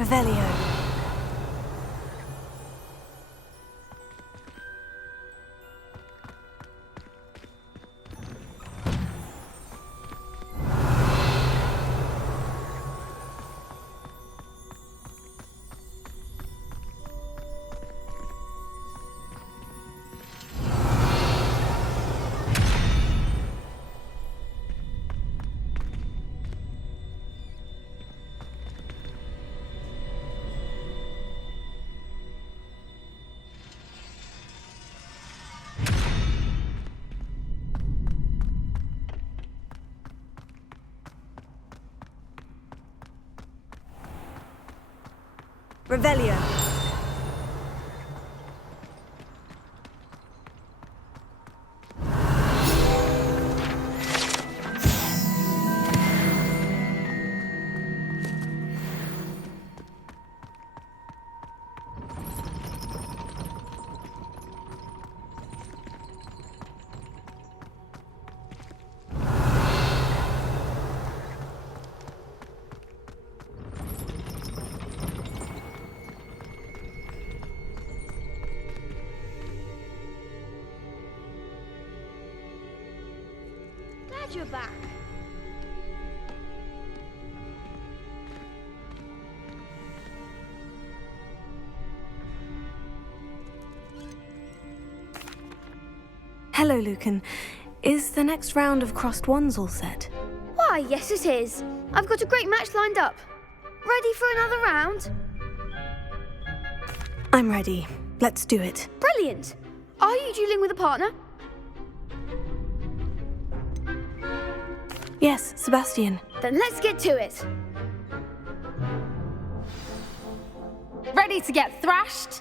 Revelio. Revelio. Glad you're back. Hello, Lucan. Is the next round of crossed wands all set? Why, yes it is. I've got a great match lined up. Ready for another round? I'm ready. Let's do it. Brilliant. Are you dueling with a partner? Yes, Sebastian. Then let's get to it. Ready to get thrashed?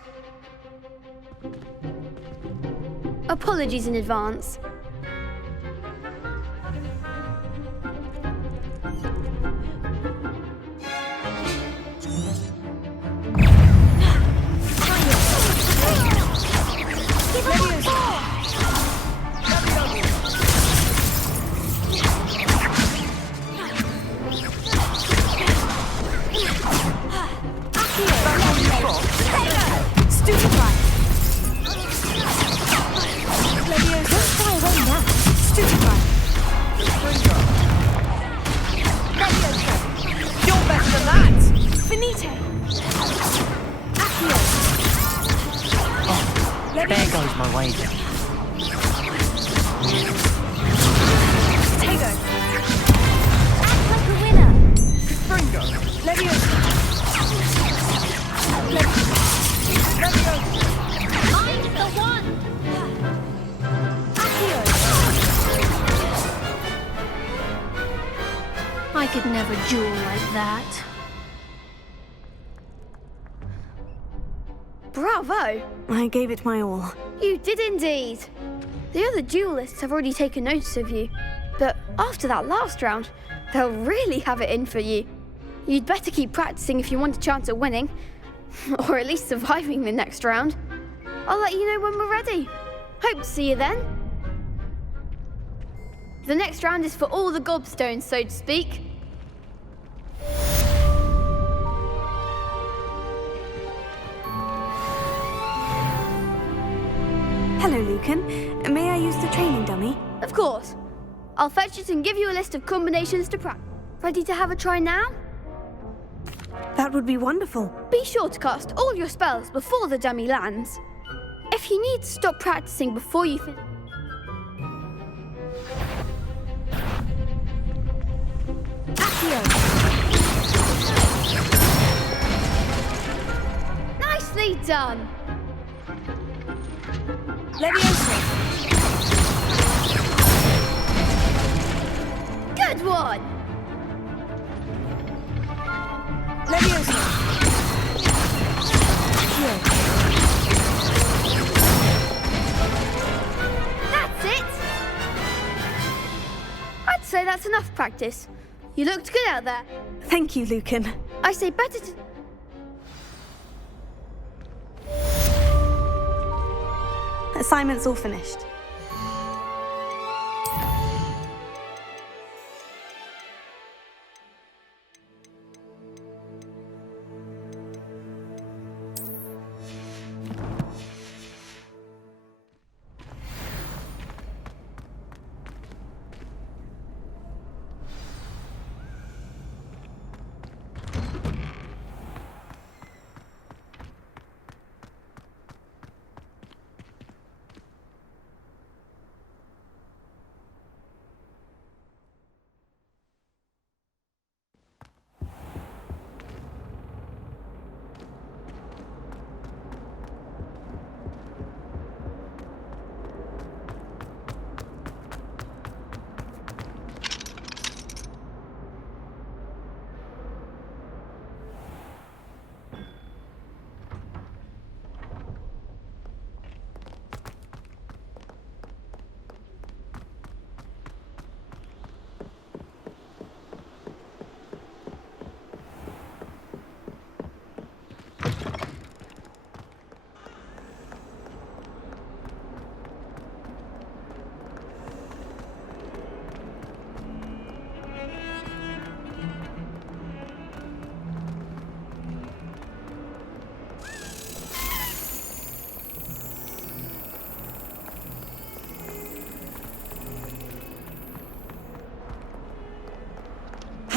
Apologies in advance. There goes my wager. Potato. Act like a winner. Bingo! Leviosa. I'm the one. I could never duel like that. Bravo! I gave it my all. You did indeed. The other duelists have already taken notice of you, but after that last round, they'll really have it in for you. You'd better keep practicing if you want a chance at winning, or at least surviving the next round. I'll let you know when we're ready. Hope to see you then. The next round is for all the gobstones, so to speak. Hello, Lucan. May I use the training dummy? Of course. I'll fetch it and give you a list of combinations to practice. Ready to have a try now? That would be wonderful. Be sure to cast all your spells before the dummy lands. If you need to stop practicing before you finish... Nicely done! Leviosa. Good one! Leviosa. That's it! I'd say that's enough practice. You looked good out there. Thank you, Lucan. I say better to... Assignment's all finished.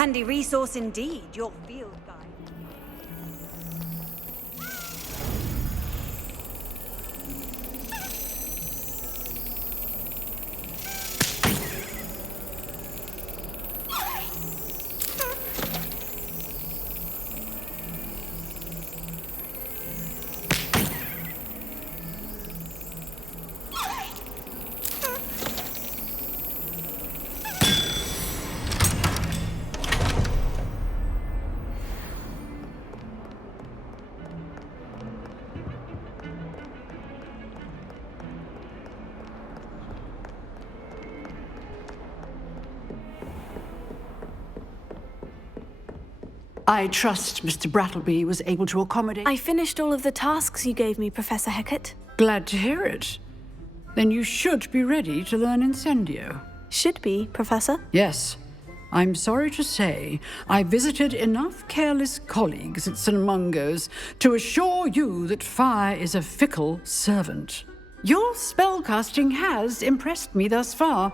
handy resource indeed, your field guide. I trust Mr. Brattleby was able to accommodate... I finished all of the tasks you gave me, Professor Hecat. Glad to hear it. Then you should be ready to learn Incendio. Should be, Professor. Yes. I'm sorry to say, I visited enough careless colleagues at St. Mungo's to assure you that fire is a fickle servant. Your spellcasting has impressed me thus far,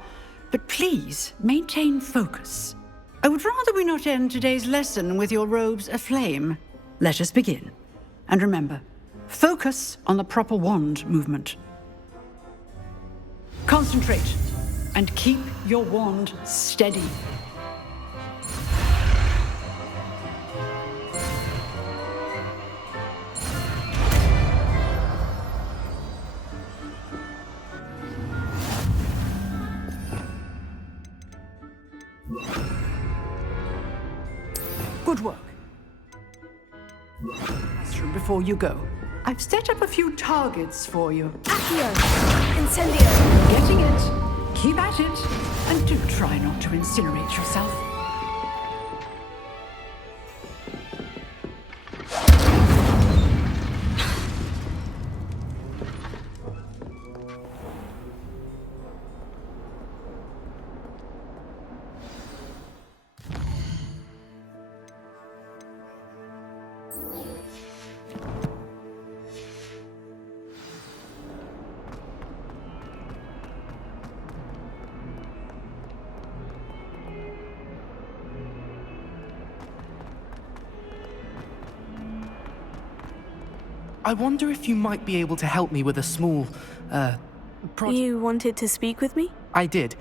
but please maintain focus. I would rather we not end today's lesson with your robes aflame. Let us begin. And remember, focus on the proper wand movement. Concentrate, and keep your wand steady. Good work. Classroom before you go. I've set up a few targets for you. Accio! Incendio! Getting it. Keep at it. And do try not to incinerate yourself. I wonder if you might be able to help me with a small, project. You wanted to speak with me? I did.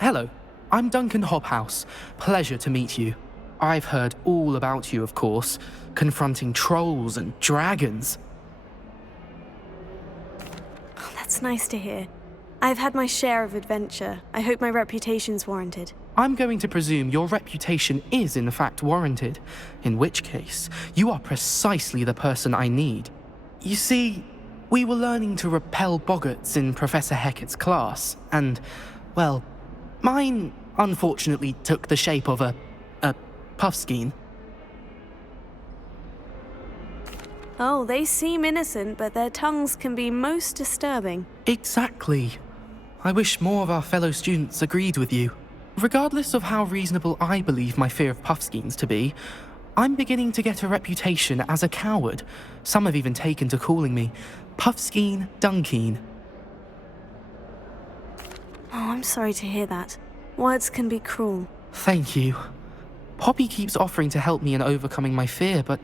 Hello, I'm Duncan Hobhouse. Pleasure to meet you. I've heard all about you, of course, confronting trolls and dragons. Oh, that's nice to hear. I've had my share of adventure. I hope my reputation's warranted. I'm going to presume your reputation is in fact warranted, in which case, you are precisely the person I need. You see, we were learning to repel boggarts in Professor Hecat's class, and, well, mine unfortunately took the shape of a puffskein. Oh, they seem innocent, but their tongues can be most disturbing. Exactly. I wish more of our fellow students agreed with you. Regardless of how reasonable I believe my fear of puffskeins to be, I'm beginning to get a reputation as a coward. Some have even taken to calling me Puffskeen Dunkeen. Oh, I'm sorry to hear that. Words can be cruel. Thank you. Poppy keeps offering to help me in overcoming my fear, but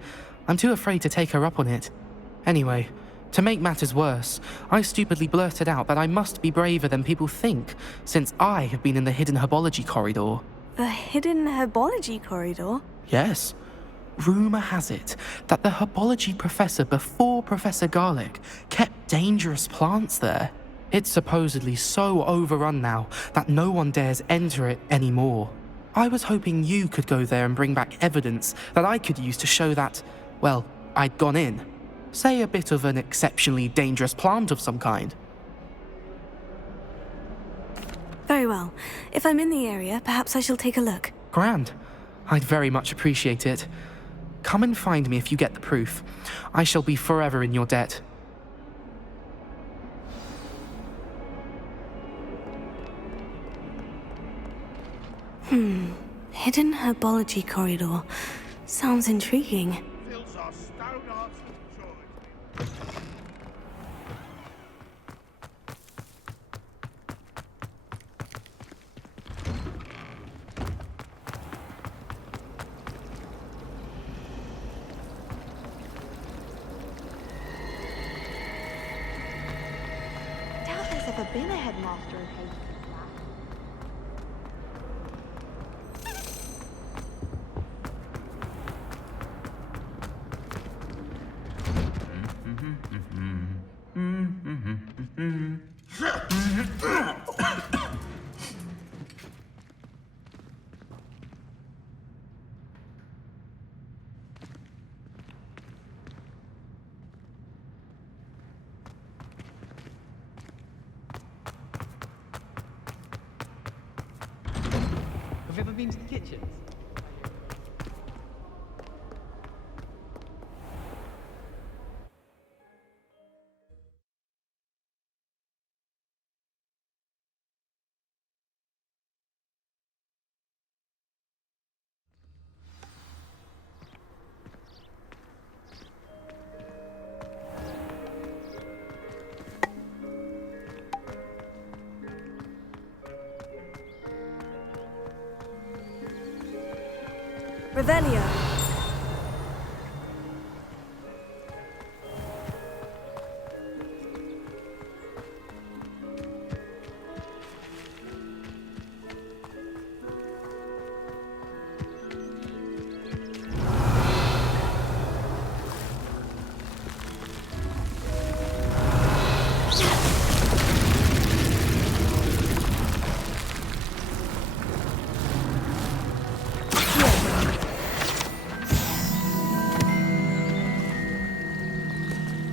I'm too afraid to take her up on it. Anyway, to make matters worse, I stupidly blurted out that I must be braver than people think, since I have been in the hidden herbology corridor. The hidden herbology corridor? Yes. Rumour has it that the herbology professor before Professor Garlic kept dangerous plants there. It's supposedly so overrun now that no one dares enter it anymore. I was hoping you could go there and bring back evidence that I could use to show that, well, I'd gone in. Say a bit of an exceptionally dangerous plant of some kind. Very well. If I'm in the area, perhaps I shall take a look. Grand. I'd very much appreciate it. Come and find me if you get the proof. I shall be forever in your debt. Hidden herbology corridor. Sounds intriguing. never been a headmaster in Hastings. Have you ever been to the kitchens? Revelio.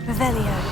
Revelio.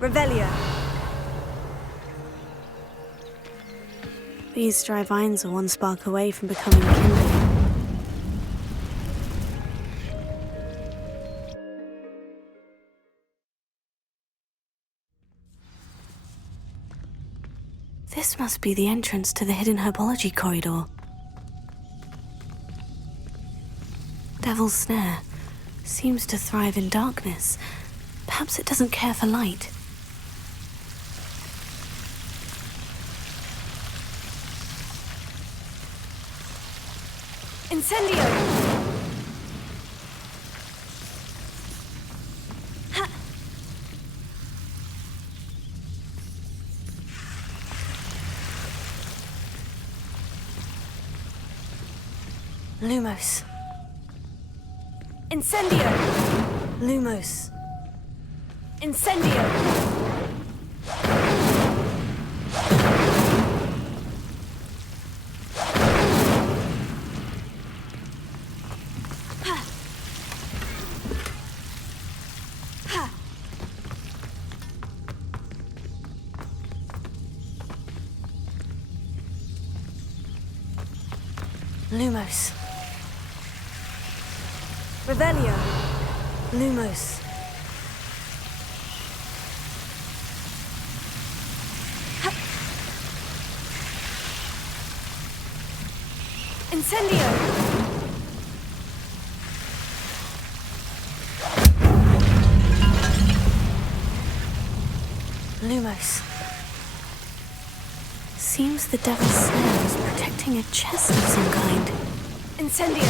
Revelio. These dry vines are one spark away from becoming kindling. This must be the entrance to the hidden herbology corridor. Devil's Snare seems to thrive in darkness. Perhaps it doesn't care for light. Incendio! Ha! Lumos. Incendio! Lumos. Incendio! Lumos. Revelio. Lumos. Ha. Incendio. Lumos. Seems the Devil's Snare is protecting a chest of some kind. Incendio!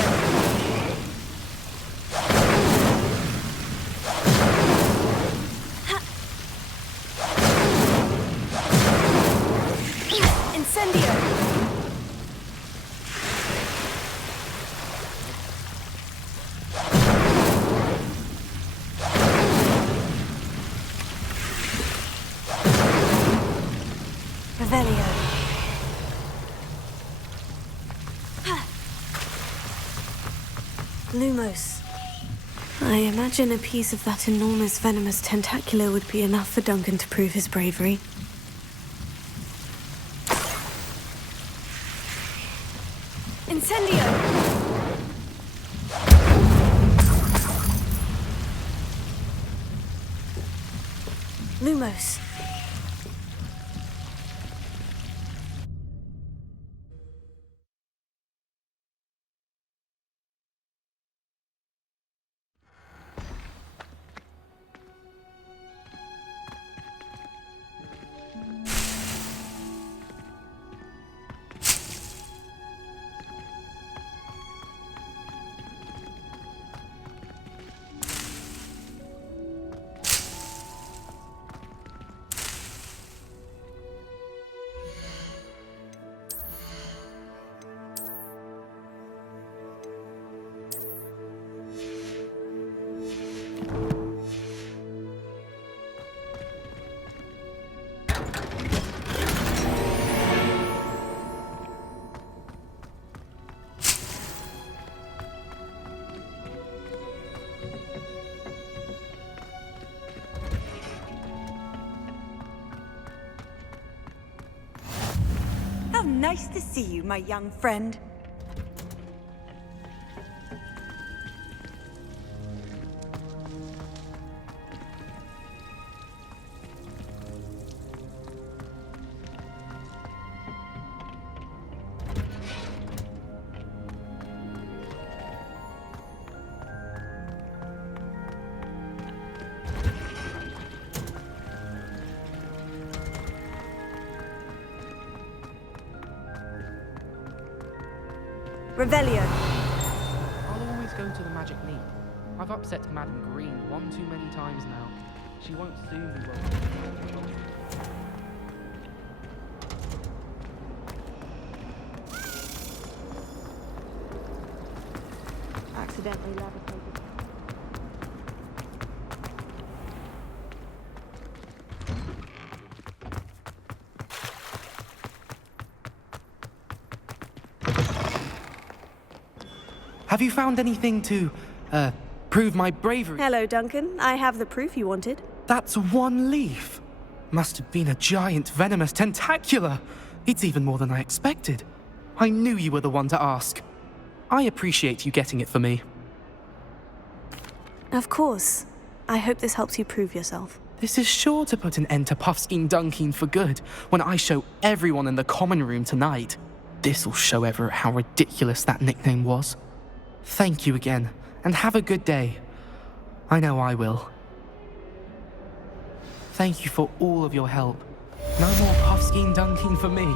Ha! Incendio! Revelio. Lumos. I imagine a piece of that enormous venomous tentacular would be enough for Duncan to prove his bravery. Incendio! Lumos. How nice to see you, my young friend. Revelio. I'll always go to the magic leap. I've upset Madame Green one too many times now. She won't soon be well. Accidentally levitated. Have you found anything to, prove my bravery? Hello, Duncan. I have the proof you wanted. That's one leaf. Must have been a giant venomous tentacula. It's even more than I expected. I knew you were the one to ask. I appreciate you getting it for me. Of course. I hope this helps you prove yourself. This is sure to put an end to Puffskein Dunkeen for good when I show everyone in the common room tonight. This'll show Everett how ridiculous that nickname was. Thank you again, and have a good day. I know I will. Thank you for all of your help. No more Puffskein Dunkeen for me.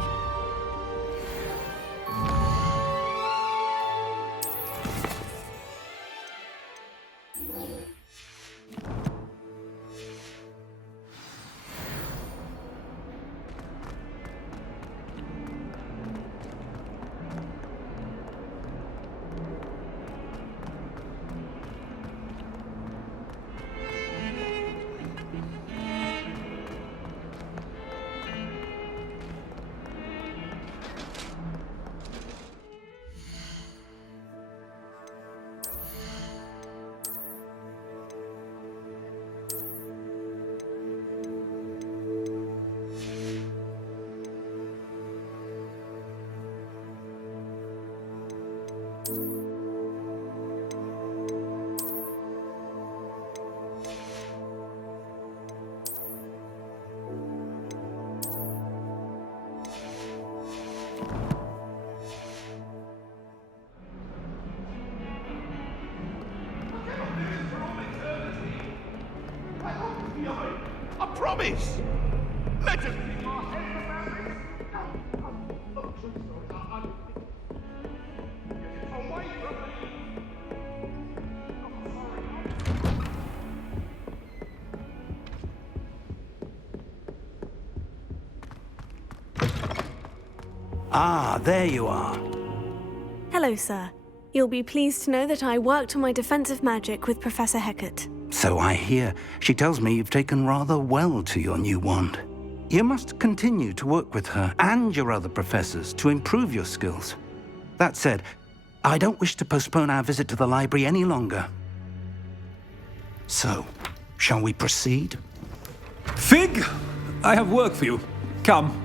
I promise! Let us keep our heads about this! Oh, sorry, get away from me! Ah, there you are. Hello, sir. You'll be pleased to know that I worked on my defensive magic with Professor Hecat. So I hear. She tells me you've taken rather well to your new wand. You must continue to work with her and your other professors to improve your skills. That said, I don't wish to postpone our visit to the library any longer. So, shall we proceed? Fig, I have work for you. Come.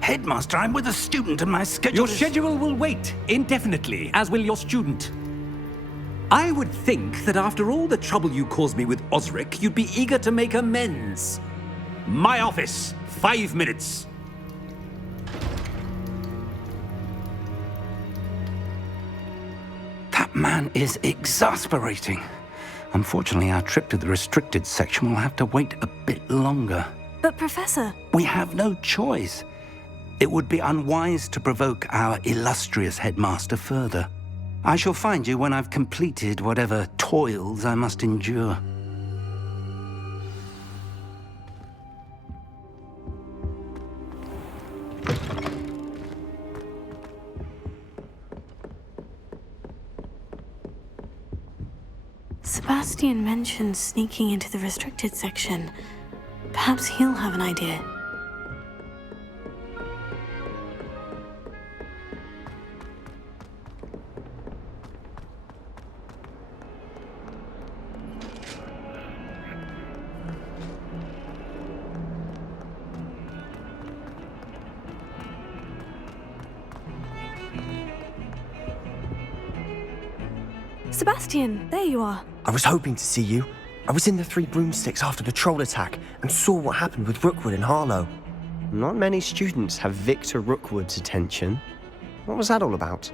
Headmaster, I'm with a student and my schedule Your schedule will wait indefinitely, as will your student. I would think that after all the trouble you caused me with Osric, you'd be eager to make amends. My office, 5 minutes. That man is exasperating. Unfortunately, our trip to the restricted section will have to wait a bit longer. But Professor... We have no choice. It would be unwise to provoke our illustrious headmaster further. I shall find you when I've completed whatever toils I must endure. Sebastian mentioned sneaking into the restricted section. Perhaps he'll have an idea. Sebastian, there you are. I was hoping to see you. I was in the Three Broomsticks after the troll attack and saw what happened with Rookwood and Harlow. Not many students have Victor Rookwood's attention. What was that all about?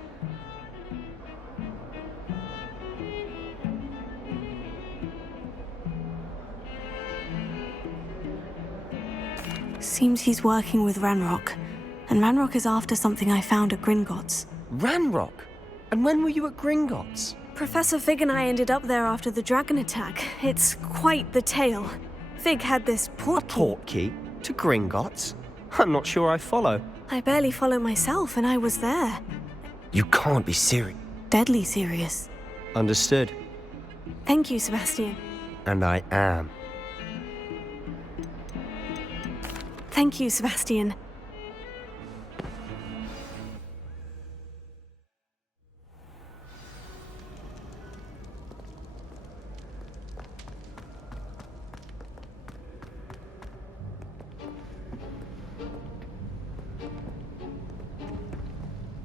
Seems he's working with Ranrock. And Ranrock is after something I found at Gringotts. Ranrock? And when were you at Gringotts? Professor Fig and I ended up there after the dragon attack. It's quite the tale. Fig had this port key. A port key? To Gringotts? I'm not sure I follow. I barely follow myself, and I was there. You can't be serious. Deadly serious. Understood. Thank you, Sebastian. And I am. Thank you, Sebastian.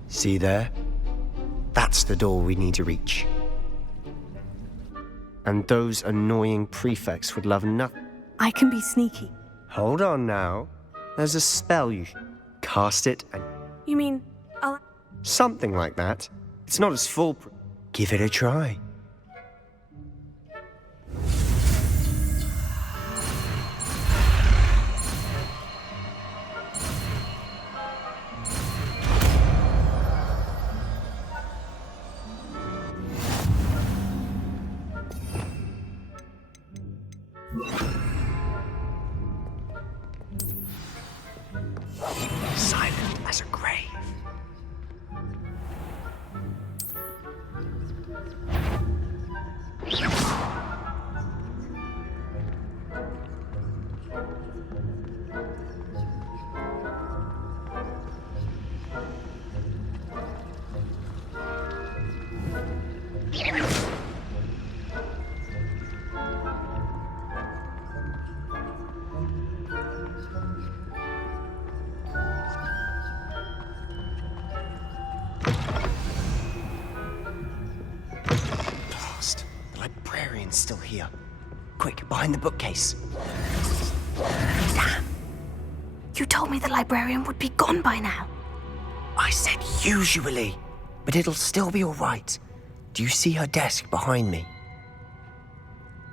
See there? That's the door we need to reach. And those annoying prefects would love nothing. I can be sneaky. Hold on now. There's a spell you cast it and... You mean, I'll... Something like that. It's not as foolproof. Give it a try. Silent as a grave. Librarian's still here. Quick, behind the bookcase. Damn. You told me the librarian would be gone by now. I said usually, but it'll still be all right. Do you see her desk behind me?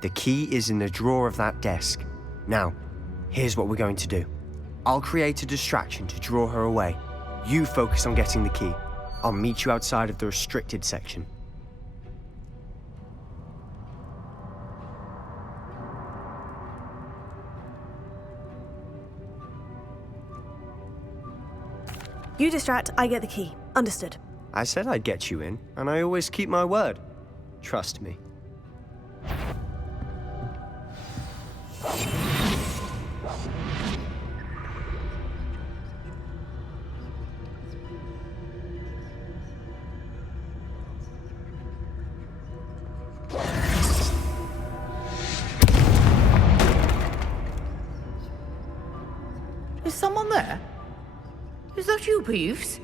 The key is in the drawer of that desk. Now, here's what we're going to do. I'll create a distraction to draw her away. You focus on getting the key. I'll meet you outside of the restricted section. You distract, I get the key. Understood. I said I'd get you in, and I always keep my word. Trust me. Is someone there? Is that you, Peeves?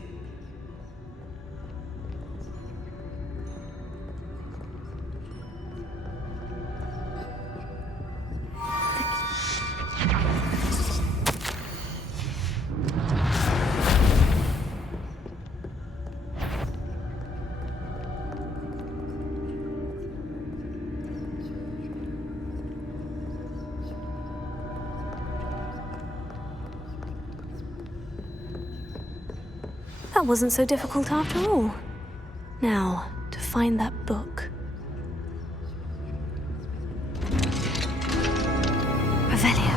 That wasn't so difficult after all. Now, to find that book. Revelio.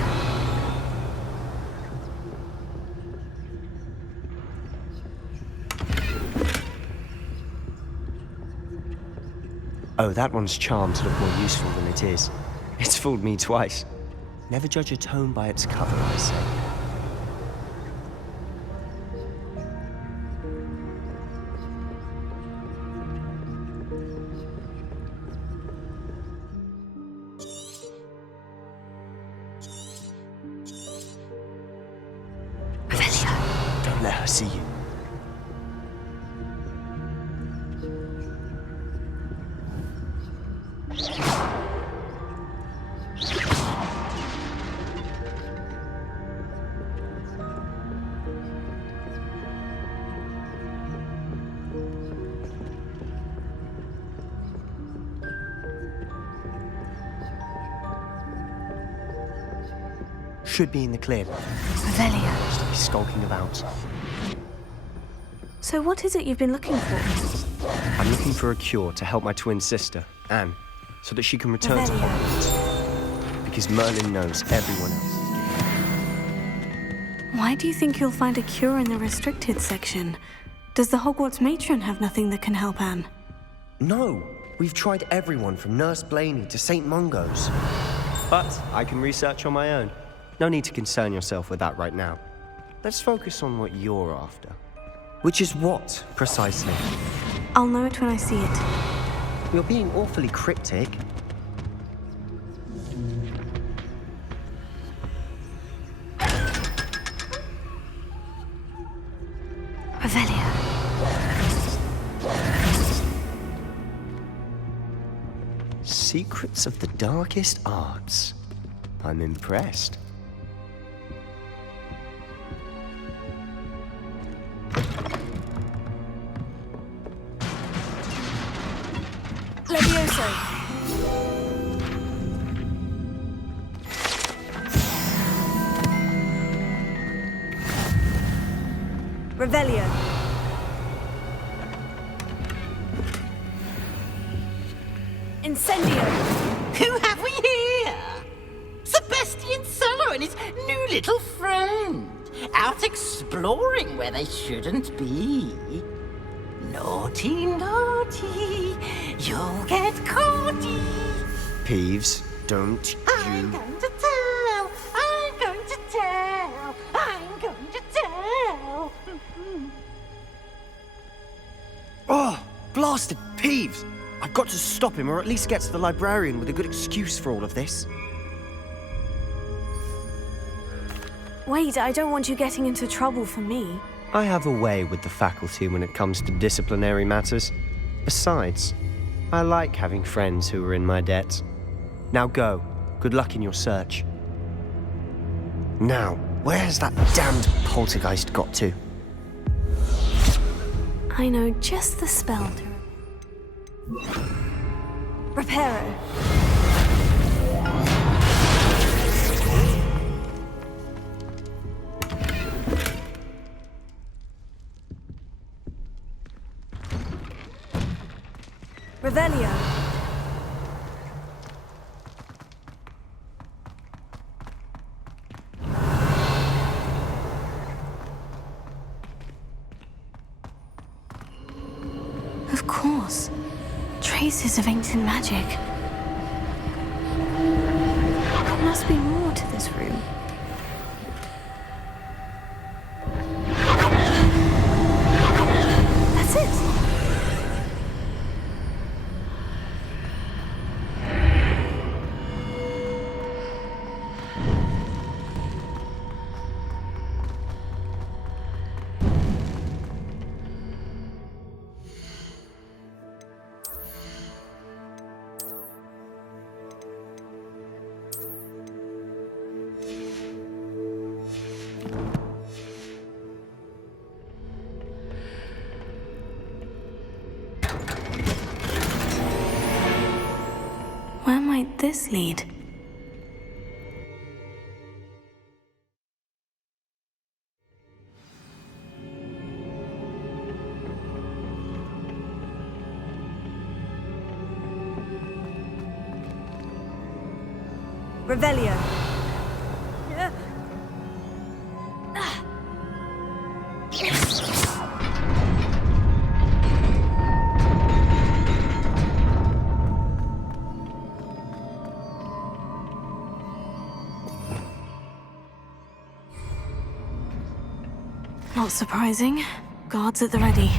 Oh, that one's charmed to look more useful than it is. It's fooled me twice. Never judge a tome by its cover, I say. Don't let her see you. Should be in the clear. Revelio. Stop skulking about. So what is it you've been looking for? I'm looking for a cure to help my twin sister, Anne, so that she can return to Hogwarts. Because Merlin knows everyone else. Why do you think you'll find a cure in the restricted section? Does the Hogwarts matron have nothing that can help Anne? No, we've tried everyone from Nurse Blaney to St. Mungo's. But I can research on my own. No need to concern yourself with that right now. Let's focus on what you're after. Which is what, precisely? I'll know it when I see it. You're being awfully cryptic. Revelio. Secrets of the darkest arts. I'm impressed. Levioso. Revelio. Incendio. Who have we here? Sebastian Sallow and his new little friend. Out exploring where they shouldn't be. Naughty, naughty. You'll get caughty. Peeves, don't I'm going to tell. I'm going to tell. I'm going to tell. Oh, blasted Peeves! I've got to stop him, or at least get to the librarian with a good excuse for all of this. Wait, I don't want you getting into trouble for me. I have a way with the faculty when it comes to disciplinary matters. Besides, I like having friends who are in my debt. Now go. Good luck in your search. Now, where's that damned poltergeist got to? I know just the spell. Reparo. Revelio. Of course. Traces of ancient magic. There must be more to this room. That's it. this lead? Revelio. Not surprising. Guards at the ready.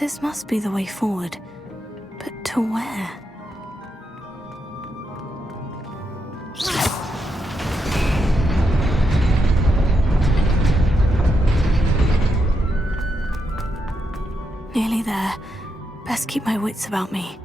This must be the way forward. But to where? Nearly there. Best keep my wits about me.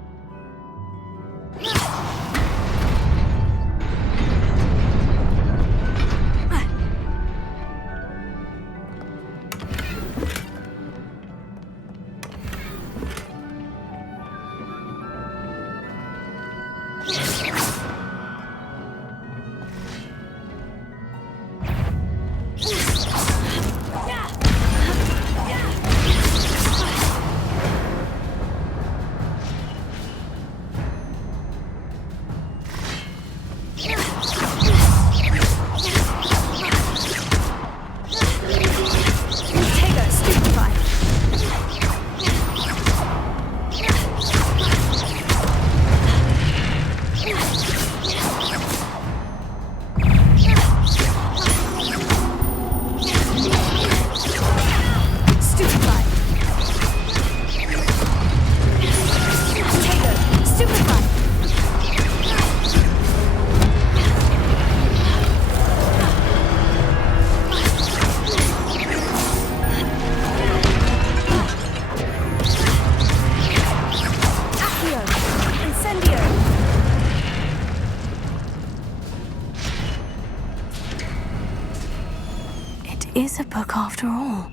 Is a book after all.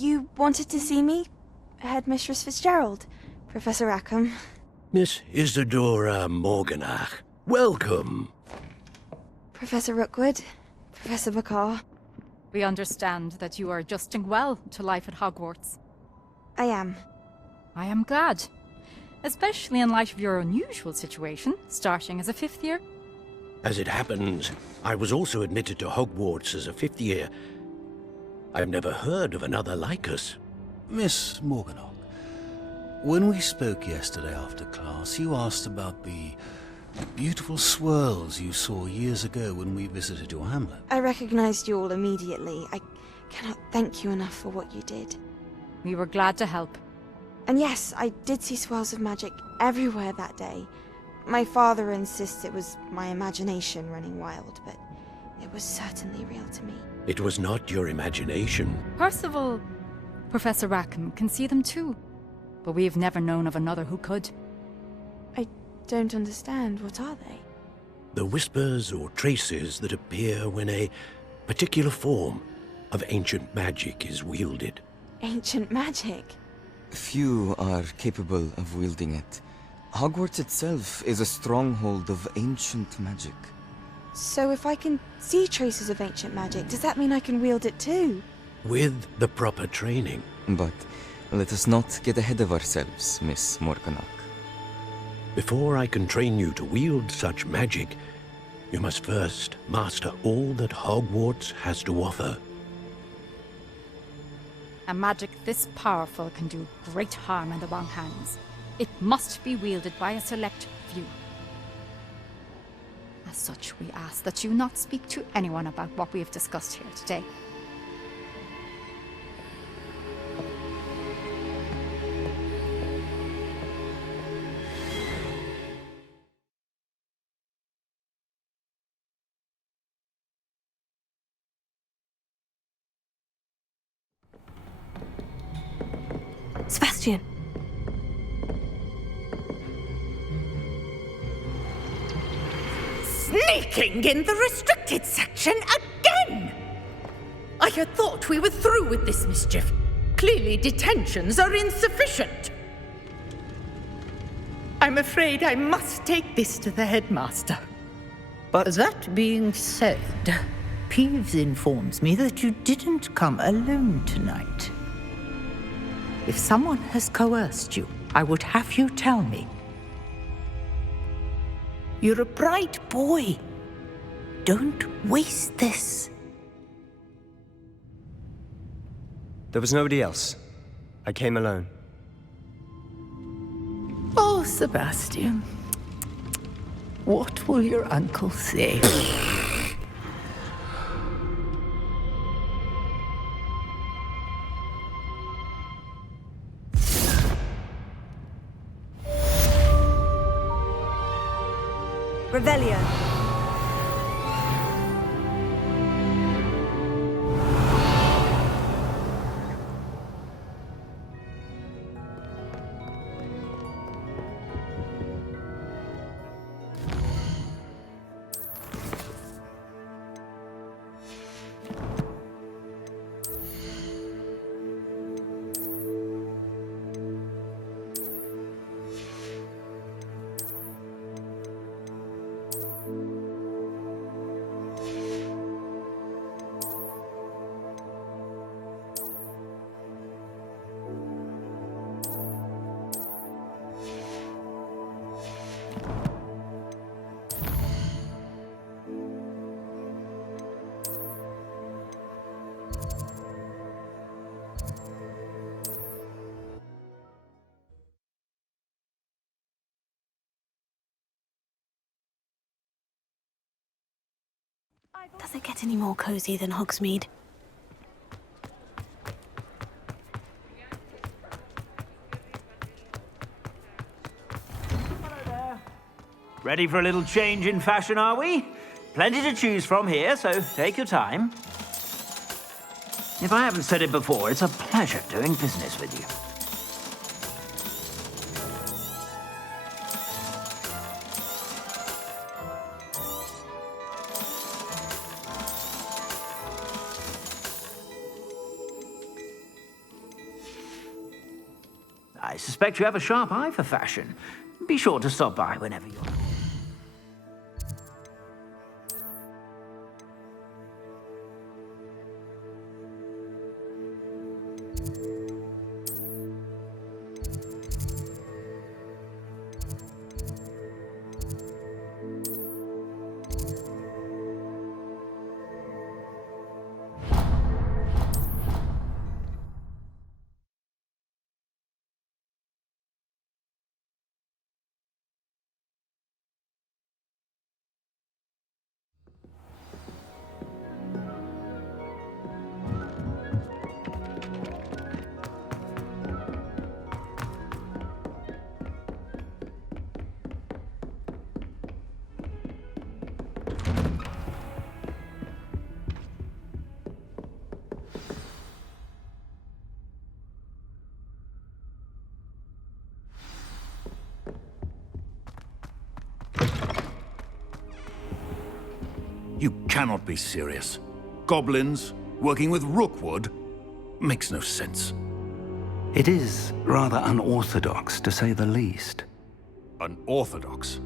You wanted to see me? Headmistress Fitzgerald, Professor Rackham. Miss Isadora Morganach, welcome. Professor Rookwood, Professor Bakar. We understand that you are adjusting well to life at Hogwarts. I am. I am glad. Especially in light of your unusual situation, starting as a 5th year. As it happens, I was also admitted to Hogwarts as a 5th year. I've never heard of another like us. Miss Morganach, when we spoke yesterday after class, you asked about the beautiful swirls you saw years ago when we visited your hamlet. I recognized you all immediately. I cannot thank you enough for what you did. We were glad to help. And yes, I did see swirls of magic everywhere that day. My father insists it was my imagination running wild, but it was certainly real to me. It was not your imagination. Percival, Professor Rackham can see them too. But we've never known of another who could. I don't understand. What are they? The whispers or traces that appear when a particular form of ancient magic is wielded. Ancient magic? Few are capable of wielding it. Hogwarts itself is a stronghold of ancient magic. So if I can see traces of ancient magic, does that mean I can wield it too? With the proper training. But let us not get ahead of ourselves, Miss Morganach. Before I can train you to wield such magic, you must first master all that Hogwarts has to offer. A magic this powerful can do great harm in the wrong hands. It must be wielded by a select few. As such, we ask that you not speak to anyone about what we have discussed here today. Sebastian! Sneaking in the restricted section again! I had thought we were through with this mischief. Clearly detentions are insufficient. I'm afraid I must take this to the headmaster. But that being said, Peeves informs me that you didn't come alone tonight. If someone has coerced you, I would have you tell me. You're a bright boy. Don't waste this. There was nobody else. I came alone. Oh, Sebastian. What will your uncle say? Revelio. Does it get any more cozy than Hogsmeade? Ready for a little change in fashion, are we? Plenty to choose from here, so take your time. If I haven't said it before, it's a pleasure doing business with you. I suspect you have a sharp eye for fashion. Be sure to stop by whenever you're... You cannot be serious. Goblins working with Rookwood makes no sense. It is rather unorthodox, to say the least. Unorthodox?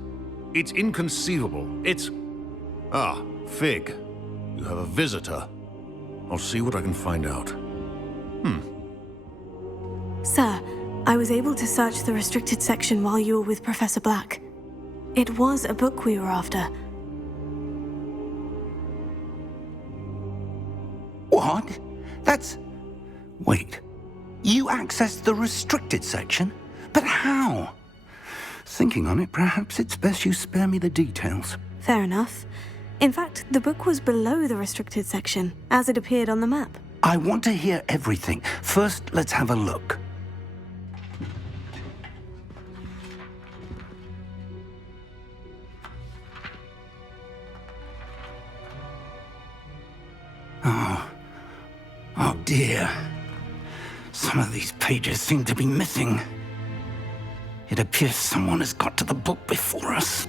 It's inconceivable. It's... Ah, Fig. You have a visitor. I'll see what I can find out. Sir, I was able to search the restricted section while you were with Professor Black. It was a book we were after. What? That's... Wait. You accessed the restricted section? But how? Thinking on it, perhaps it's best you spare me the details. Fair enough. In fact, the book was below the restricted section, as it appeared on the map. I want to hear everything. First, let's have a look. Oh dear. Some of these pages seem to be missing. It appears someone has got to the book before us.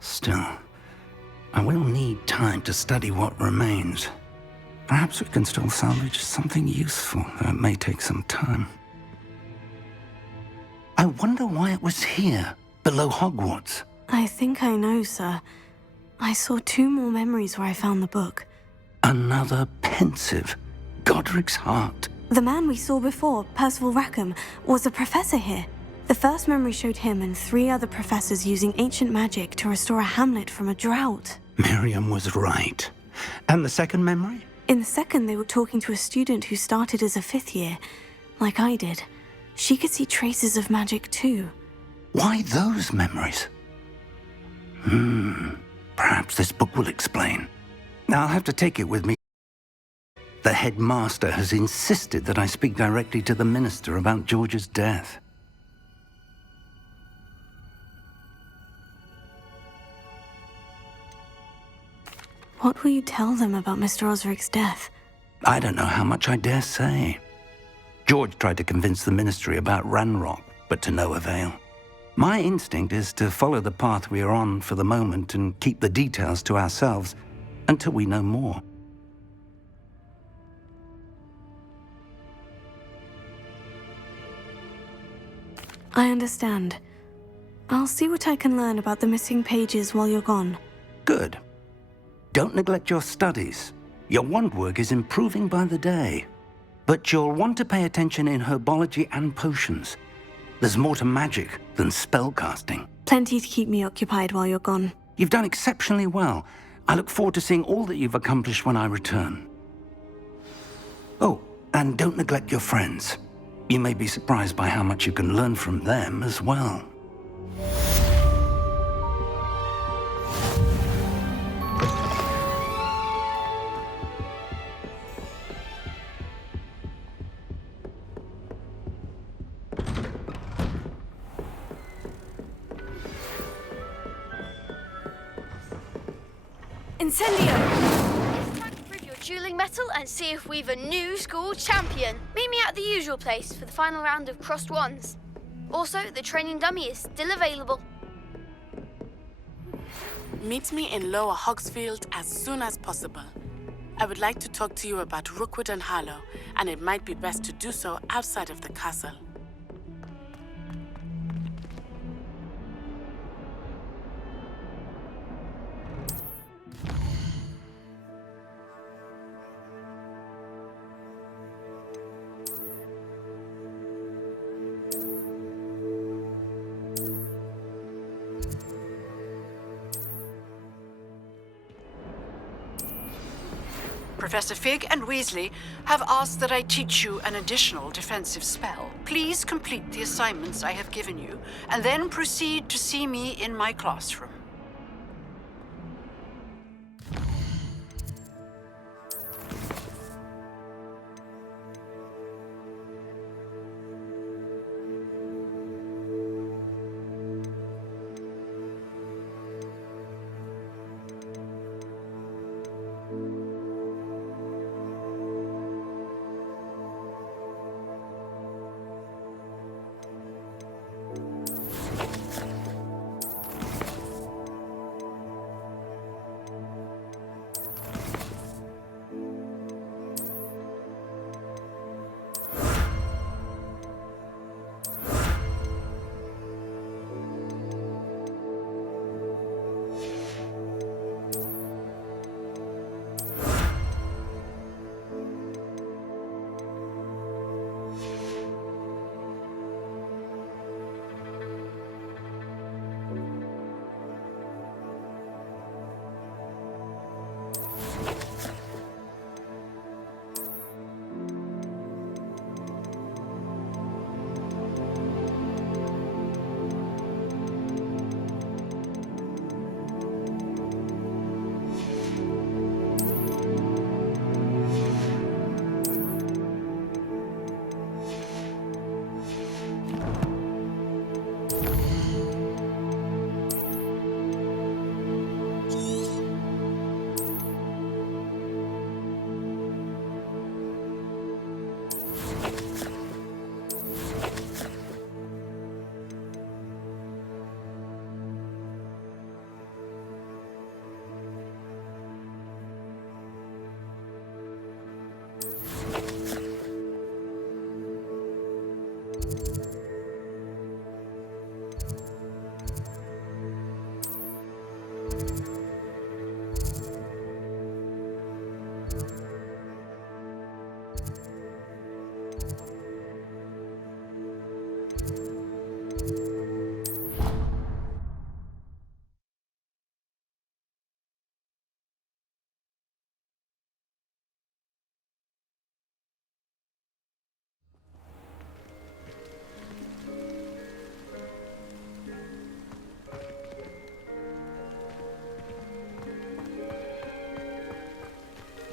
Still, I will need time to study what remains. Perhaps we can still salvage something useful, though it may take some time. I wonder why it was here, below Hogwarts. I think I know, sir. I saw 2 more memories where I found the book. Another pensive. Godric's heart. The man we saw before, Percival Rackham, was a professor here. The first memory showed him and 3 other professors using ancient magic to restore a hamlet from a drought. Miriam was right. And the second memory? In the second, they were talking to a student who started as a 5th year, like I did. She could see traces of magic too. Why those memories? Perhaps this book will explain. I'll have to take it with me. The headmaster has insisted that I speak directly to the minister about George's death. What will you tell them about Mr. Osric's death? I don't know how much I dare say. George tried to convince the ministry about Ranrock, but to no avail. My instinct is to follow the path we are on for the moment and keep the details to ourselves until we know more. I understand. I'll see what I can learn about the missing pages while you're gone. Good. Don't neglect your studies. Your wand work is improving by the day. But you'll want to pay attention in herbology and potions. There's more to magic than spellcasting. Plenty to keep me occupied while you're gone. You've done exceptionally well. I look forward to seeing all that you've accomplished when I return. Oh, and don't neglect your friends. You may be surprised by how much you can learn from them as well. Incendio! It's time to prove your dueling mettle and see if we've a new school champion. Meet me at the usual place for the final round of crossed wands. Also, the training dummy is still available. Meet me in Lower Hogsfield as soon as possible. I would like to talk to you about Rookwood and Harlow, and it might be best to do so outside of the castle. Professor Fig and Weasley have asked that I teach you an additional defensive spell. Please complete the assignments I have given you, and then proceed to see me in my classroom.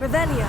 Revelio.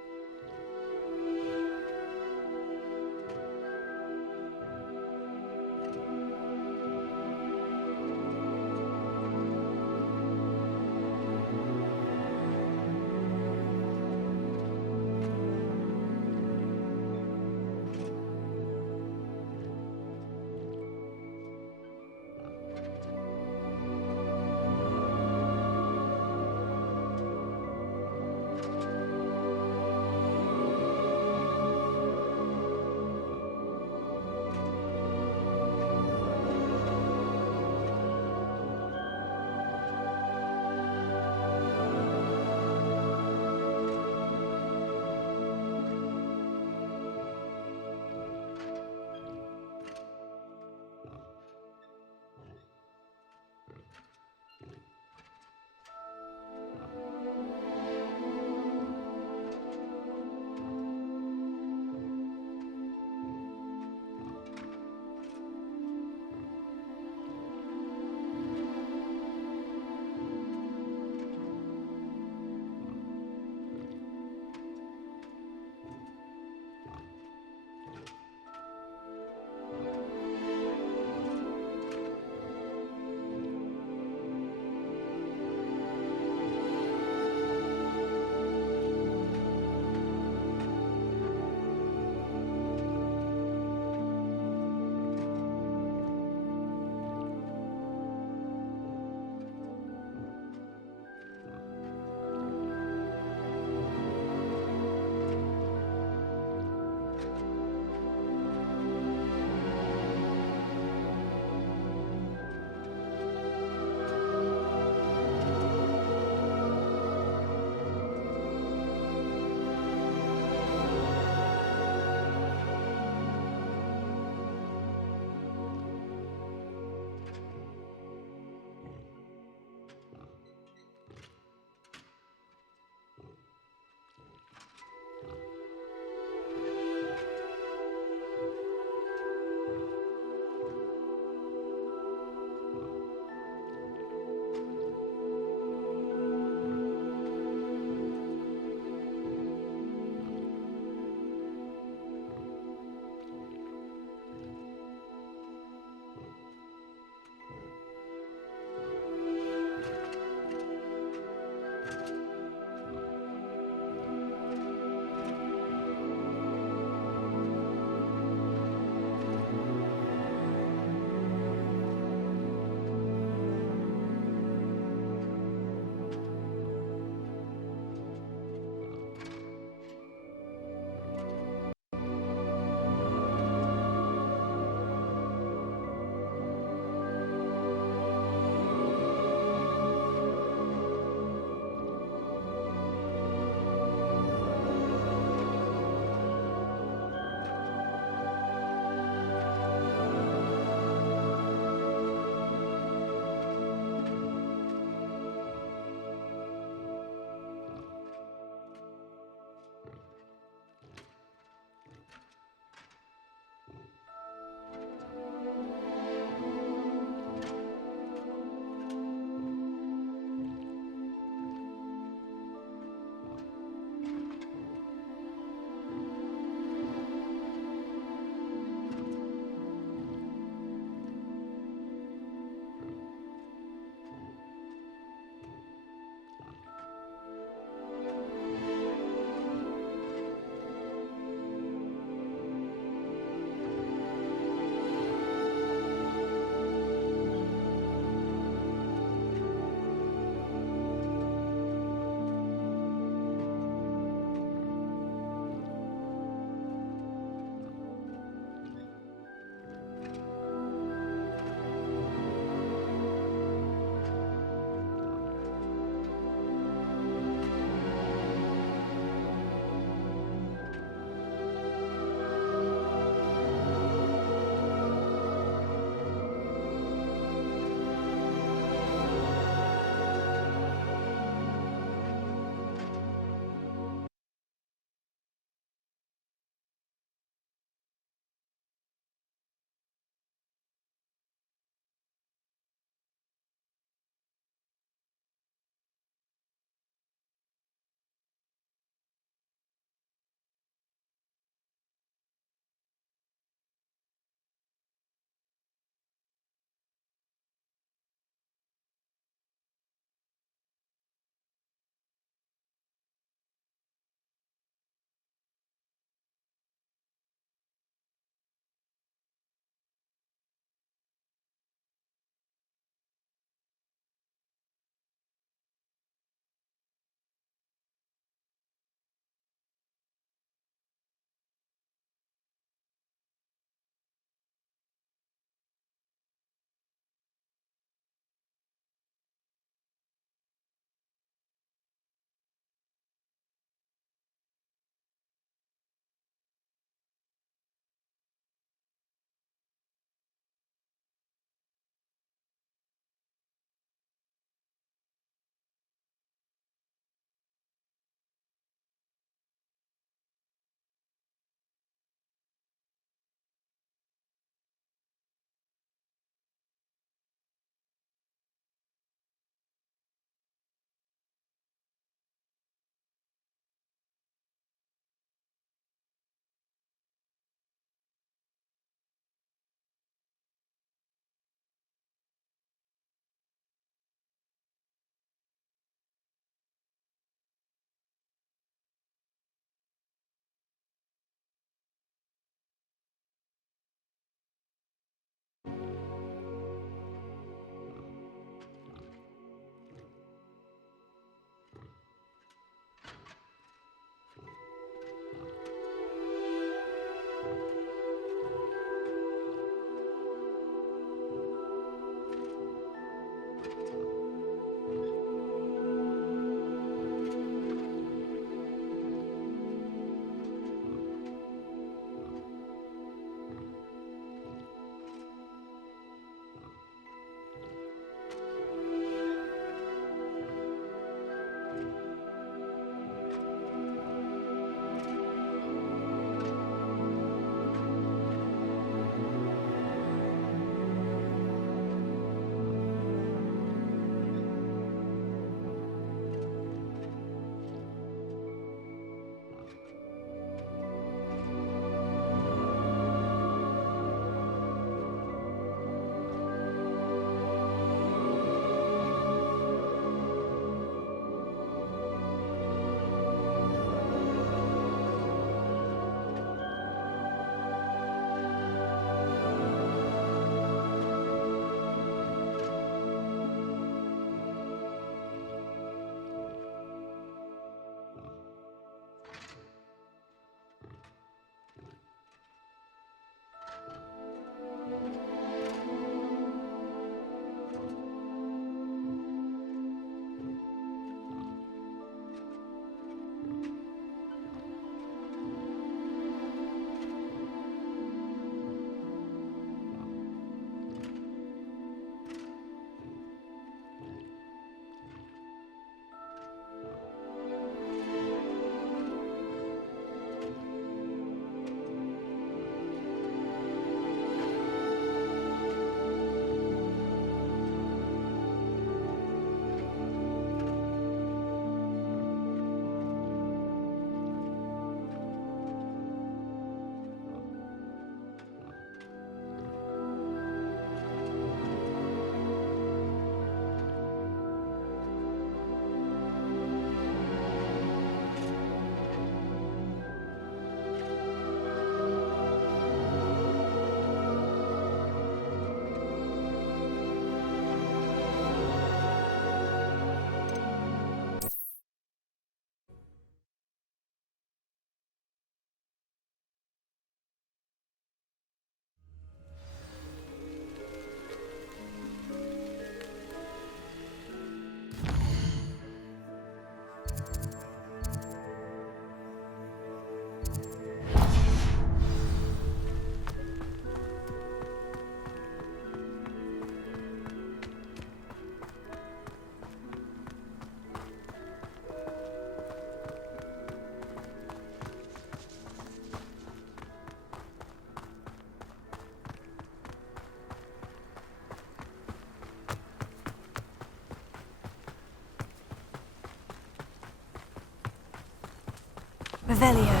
Revelio.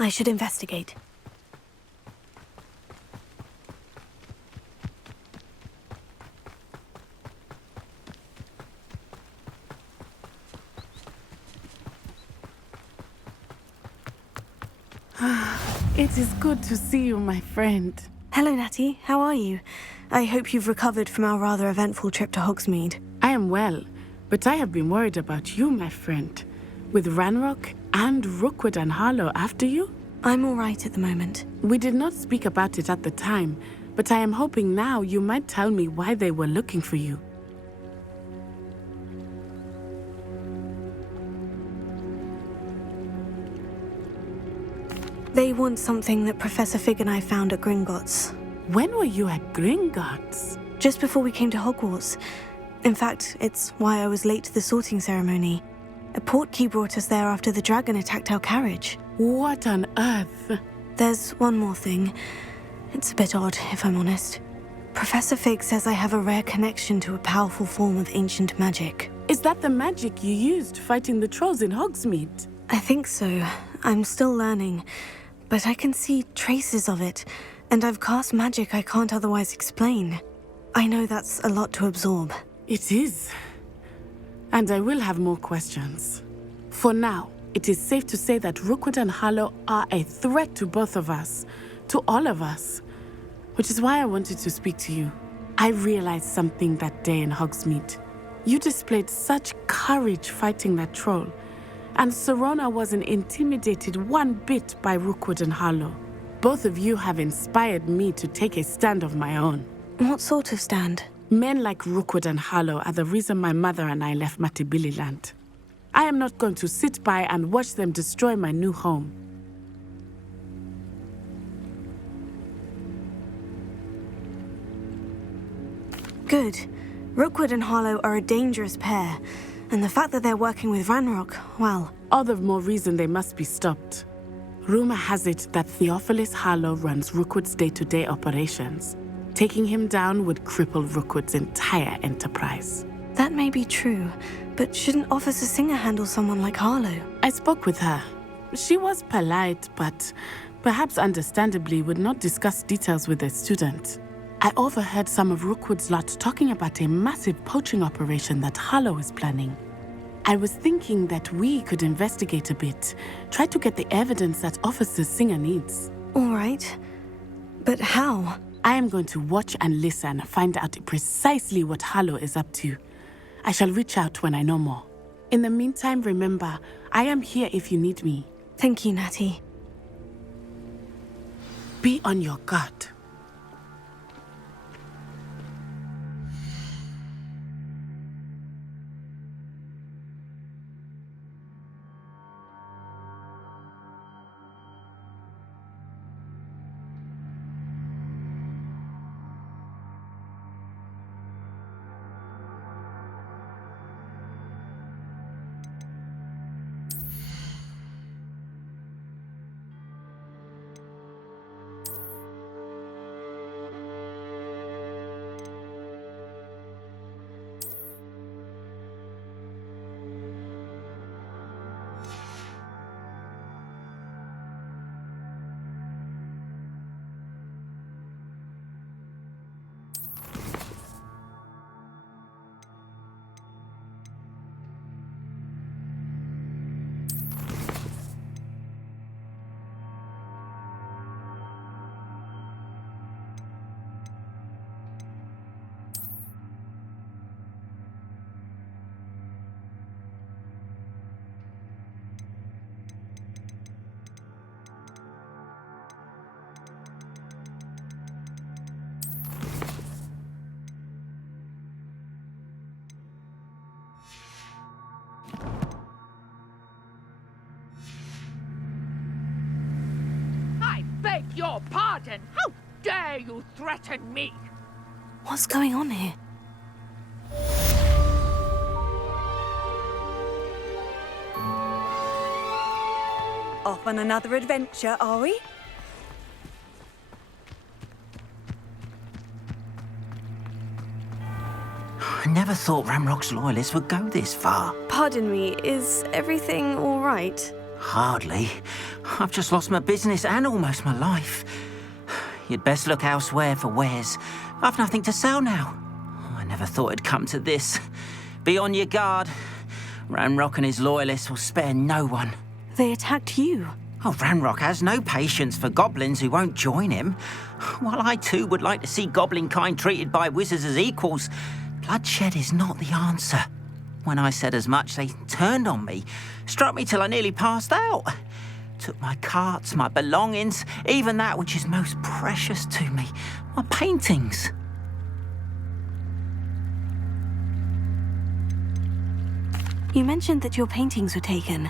I should investigate. It is good to see you, my friend. Hello, Natty. How are you? I hope you've recovered from our rather eventful trip to Hogsmeade. I am well, but I have been worried about you, my friend. With Ranrock and Rookwood and Harlow after you? I'm all right at the moment. We did not speak about it at the time, but I am hoping now you might tell me why they were looking for you. They want something that Professor Fig and I found at Gringotts. When were you at Gringotts? Just before we came to Hogwarts. In fact, it's why I was late to the sorting ceremony. A portkey brought us there after the dragon attacked our carriage. What on earth? There's one more thing. It's a bit odd, if I'm honest. Professor Fig says I have a rare connection to a powerful form of ancient magic. Is that the magic you used fighting the trolls in Hogsmeade? I think so. I'm still learning, but I can see traces of it, and I've cast magic I can't otherwise explain. I know that's a lot to absorb. It is. And I will have more questions. For now, it is safe to say that Rookwood and Harlow are a threat to both of us, to all of us, which is why I wanted to speak to you. I realized something that day in Hogsmeade. You displayed such courage fighting that troll, and Serona wasn't intimidated one bit by Rookwood and Harlow. Both of you have inspired me to take a stand of my own. What sort of stand? Men like Rookwood and Harlow are the reason my mother and I left Matibililand. I am not going to sit by and watch them destroy my new home. Good. Rookwood and Harlow are a dangerous pair, and the fact that they're working with Ranrock, well... All the more reason they must be stopped. Rumor has it that Theophilus Harlow runs Rookwood's day-to-day operations. Taking him down would cripple Rookwood's entire enterprise. That may be true, but shouldn't Officer Singer handle someone like Harlow? I spoke with her. She was polite, but perhaps understandably would not discuss details with a student. I overheard some of Rookwood's lot talking about a massive poaching operation that Harlow is planning. I was thinking that we could investigate a bit, try to get the evidence that Officer Singer needs. All right. But how? I am going to watch and listen, find out precisely what Harlow is up to. I shall reach out when I know more. In the meantime, remember, I am here if you need me. Thank you, Natty. Be on your guard. Beg your pardon. How dare you threaten me? What's going on here? Off on another adventure, are we? I never thought Ranrock's loyalists would go this far. Pardon me, is everything all right? Hardly. I've just lost my business and almost my life. You'd best look elsewhere for wares. I've nothing to sell now. I never thought it'd come to this. Be on your guard. Ranrock and his loyalists will spare no one. They attacked you. Oh, Ranrock has no patience for goblins who won't join him. While I too would like to see goblin kind treated by wizards as equals, bloodshed is not the answer. When I said as much, they turned on me, struck me till I nearly passed out. Took my carts, my belongings, even that which is most precious to me, my paintings. You mentioned that your paintings were taken.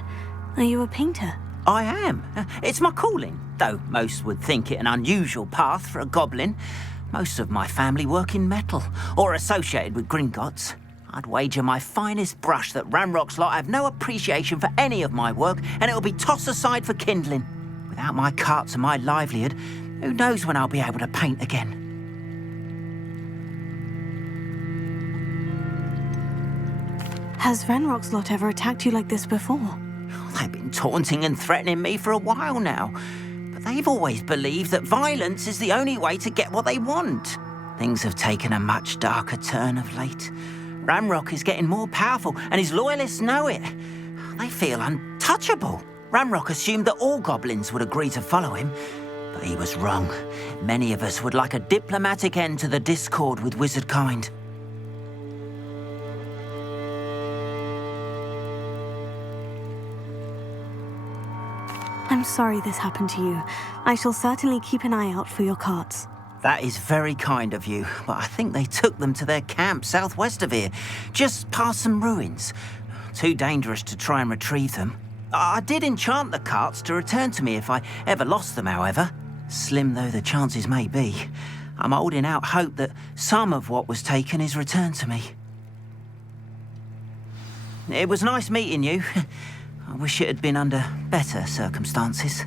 Are you a painter? I am. It's my calling, though most would think it an unusual path for a goblin. Most of my family work in metal, or associated with Gringotts. I'd wager my finest brush that Ranrock's lot have no appreciation for any of my work, and it'll be tossed aside for kindling. Without my carts and my livelihood, who knows when I'll be able to paint again? Has Ranrock's lot ever attacked you like this before? They've been taunting and threatening me for a while now, but they've always believed that violence is the only way to get what they want. Things have taken a much darker turn of late. Ranrock is getting more powerful, and his loyalists know it. They feel untouchable. Ranrock assumed that all goblins would agree to follow him, but he was wrong. Many of us would like a diplomatic end to the discord with wizard kind. I'm sorry this happened to you. I shall certainly keep an eye out for your carts. That is very kind of you, but I think they took them to their camp southwest of here, just past some ruins. Too dangerous to try and retrieve them. I did enchant the carts to return to me if I ever lost them, however. Slim though the chances may be, I'm holding out hope that some of what was taken is returned to me. It was nice meeting you. I wish it had been under better circumstances.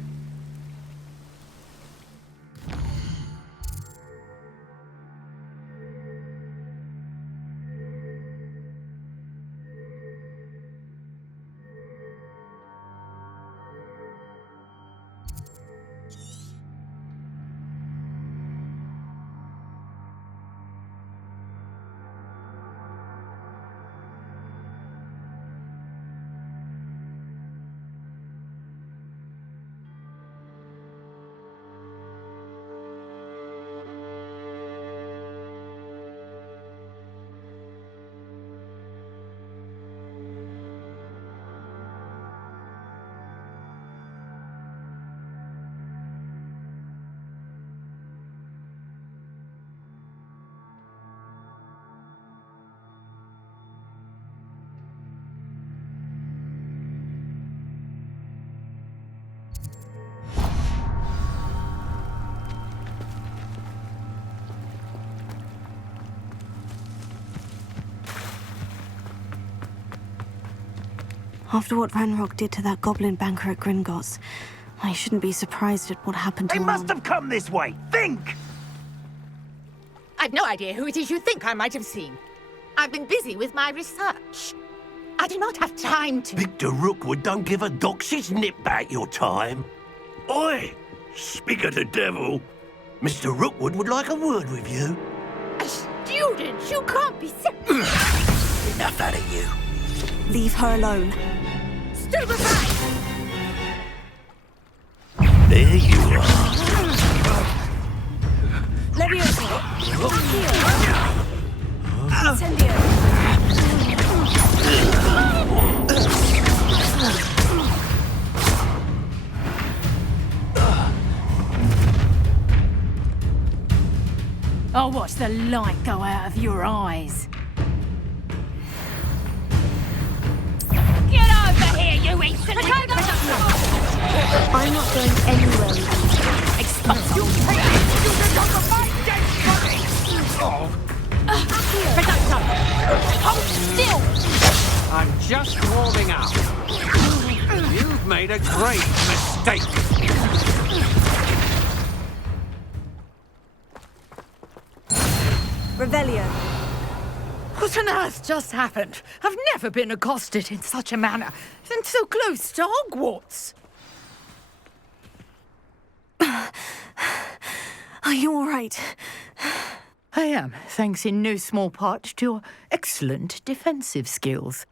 After what Ranrock did to that goblin banker at Gringotts, I shouldn't be surprised at what happened to They must have come this way. Think! I've no idea who it is you think I might have seen. I've been busy with my research. I do not have time to... Victor Rookwood don't give a doxy's nip back your time. Oi! Speak of the devil. Mr. Rookwood would like a word with you. A student? You can't be serious. Enough out of you. Leave her alone. Still aside! There you are. Leviosa! Incendio! I'll watch the light go out of your eyes. Get over here, you insolent... I'm not going anywhere with you. Expulsion! You become my dead body! Hold still! I'm just warming up. You've made a great mistake. Revelio. What on earth just happened? I've never been accosted in such a manner, and so close to Hogwarts. Are you all right? I am, thanks in no small part to your excellent defensive skills.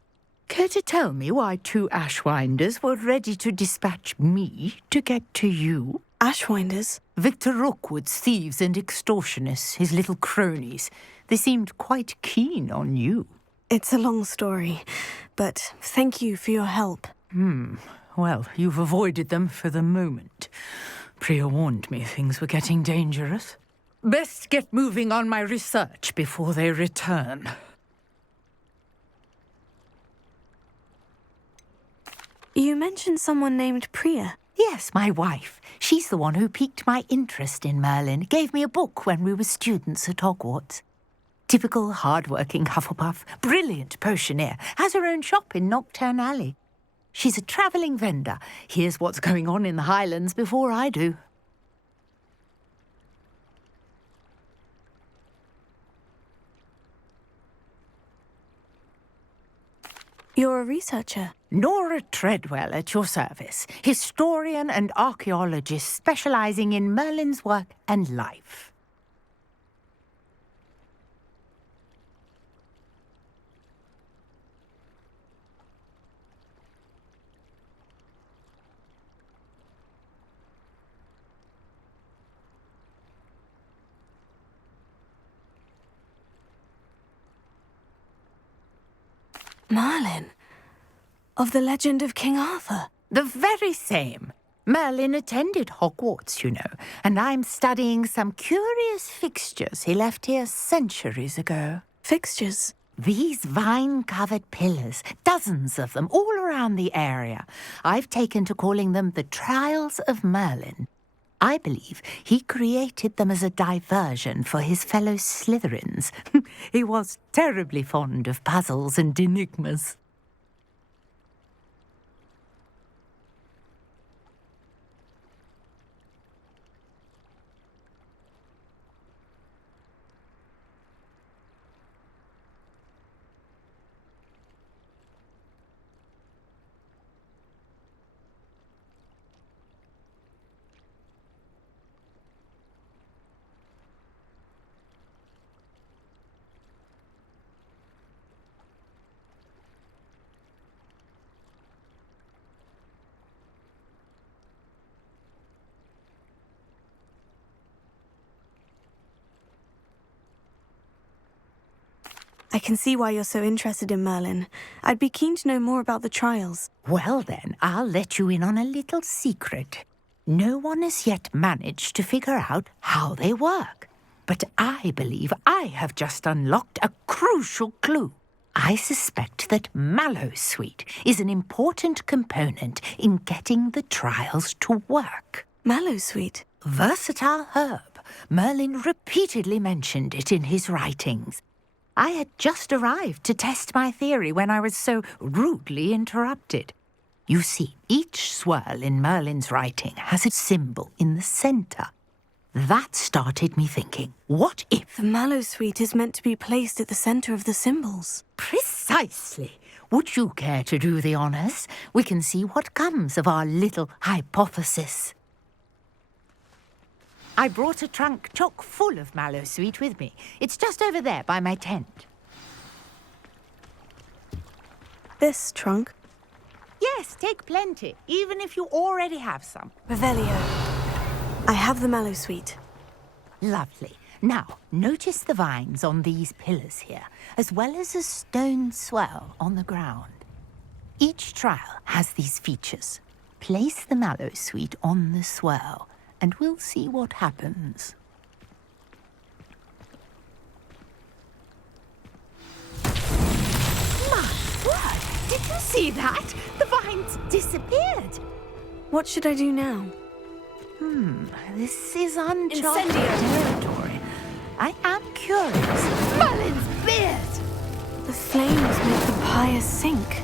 Care to tell me why 2 Ashwinders were ready to dispatch me to get to you? Ashwinders? Victor Rookwood's thieves and extortionists, his little cronies. They seemed quite keen on you. It's a long story, but thank you for your help. Well, you've avoided them for the moment. Priya warned me things were getting dangerous. Best get moving on my research before they return. You mentioned someone named Priya. Yes, my wife. She's the one who piqued my interest in Merlin. Gave me a book when we were students at Hogwarts. Typical hard-working Hufflepuff, brilliant potioneer, has her own shop in Knockturn Alley. She's a travelling vendor. Hears what's going on in the Highlands before I do. You're a researcher. Nora Treadwell at your service. Historian and archaeologist specialising in Merlin's work and life. Merlin? Of the legend of King Arthur? The very same. Merlin attended Hogwarts, you know, and I'm studying some curious fixtures he left here centuries ago. Fixtures? These vine-covered pillars, dozens of them, all around the area. I've taken to calling them the Trials of Merlin. I believe he created them as a diversion for his fellow Slytherins. He was terribly fond of puzzles and enigmas. I can see why you're so interested in Merlin. I'd be keen to know more about the trials. Well then, I'll let you in on a little secret. No one has yet managed to figure out how they work. But I believe I have just unlocked a crucial clue. I suspect that Mallowsweet is an important component in getting the trials to work. Mallowsweet? Versatile herb. Merlin repeatedly mentioned it in his writings. I had just arrived to test my theory when I was so rudely interrupted. You see, each swirl in Merlin's writing has a symbol in the centre. That started me thinking, what if... The Mallowsweet is meant to be placed at the centre of the symbols. Precisely. Would you care to do the honours? We can see what comes of our little hypothesis. I brought a trunk chock full of Mallowsweet with me. It's just over there by my tent. This trunk? Yes, take plenty, even if you already have some. Revelio. I have the Mallowsweet. Lovely. Now, notice the vines on these pillars here, as well as a stone swell on the ground. Each trial has these features. Place the Mallowsweet on the swell, and we'll see what happens. My word! Did you see that? The vines disappeared. What should I do now? This is uncharted territory. I am curious. Merlin's beard! The flames make the pyre sink.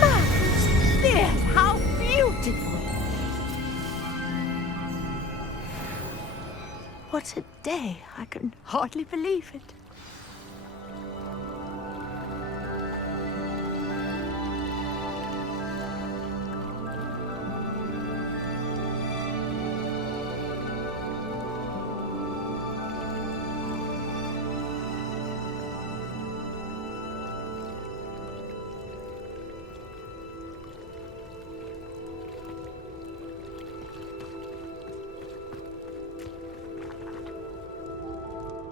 Merlin's beard! How beautiful! What a day. I can hardly believe it.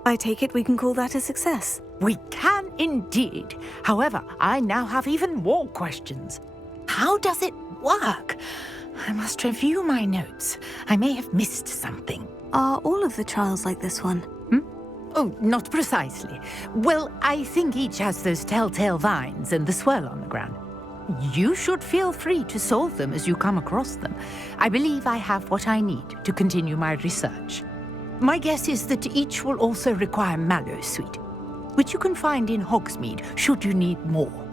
I take it we can call that a success. We can indeed. However, I now have even more questions. How does it work? I must review my notes. I may have missed something. Are all of the trials like this one? Oh, not precisely. Well, I think each has those telltale vines and the swirl on the ground. You should feel free to solve them as you come across them. I believe I have what I need to continue my research. My guess is that each will also require mallow sweet, which you can find in Hogsmeade should you need more.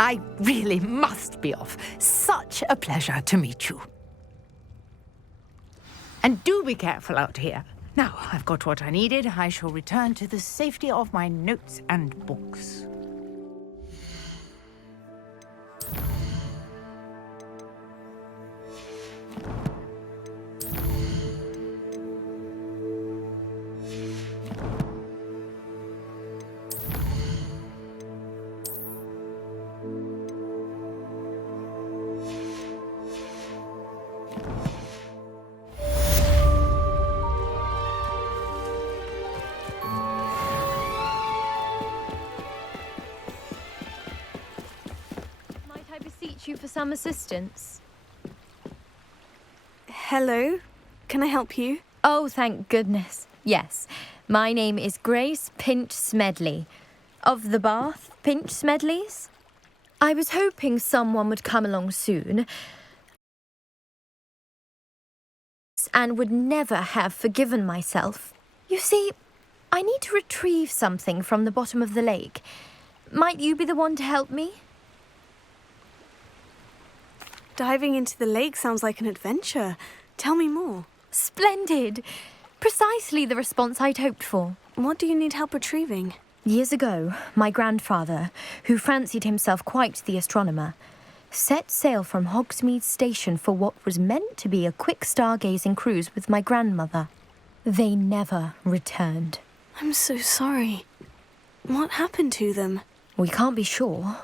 I really must be off. Such a pleasure to meet you. And do be careful out here. Now, I've got what I needed. I shall return to the safety of my notes and books. You for some assistance? Hello? Can I help you? Oh, thank goodness. Yes. My name is Grace Pinch Smedley. Of the Bath Pinch Smedleys? I was hoping someone would come along soon and would never have forgiven myself. You see, I need to retrieve something from the bottom of the lake. Might you be the one to help me? Diving into the lake sounds like an adventure. Tell me more. Splendid! Precisely the response I'd hoped for. What do you need help retrieving? Years ago, my grandfather, who fancied himself quite the astronomer, set sail from Hogsmeade Station for what was meant to be a quick stargazing cruise with my grandmother. They never returned. I'm so sorry. What happened to them? We can't be sure.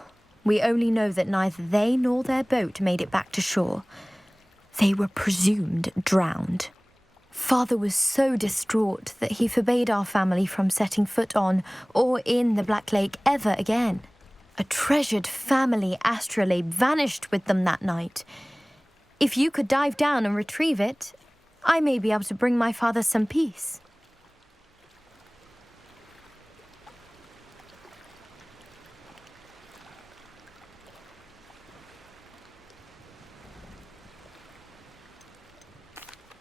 We only know that neither they nor their boat made it back to shore. They were presumed drowned. Father was so distraught that he forbade our family from setting foot on or in the Black Lake ever again. A treasured family astrolabe vanished with them that night. If you could dive down and retrieve it, I may be able to bring my father some peace.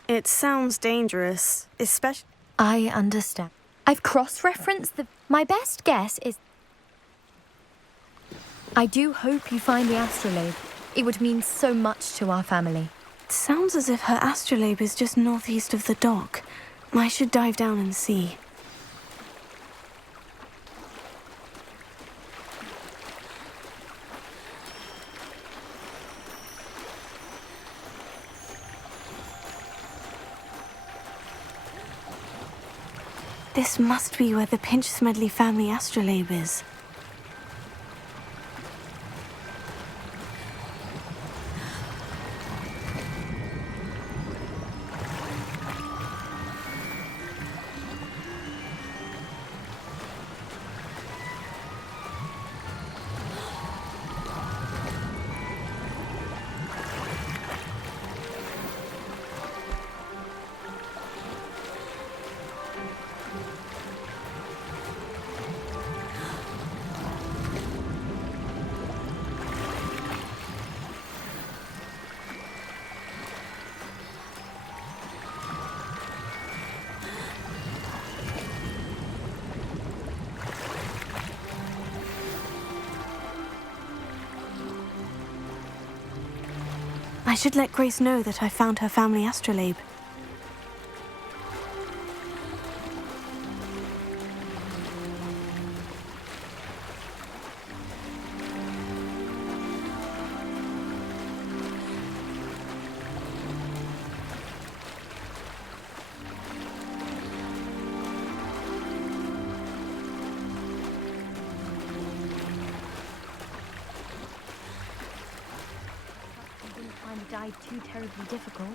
It sounds dangerous, especially... I understand. I've cross-referenced the... My best guess is... I do hope you find the astrolabe. It would mean so much to our family. It sounds as if her astrolabe is just northeast of the dock. I should dive down and see. This must be where the Pinch Smedley family astrolabe is. I should let Grace know that I found her family astrolabe. Dive too terribly difficult.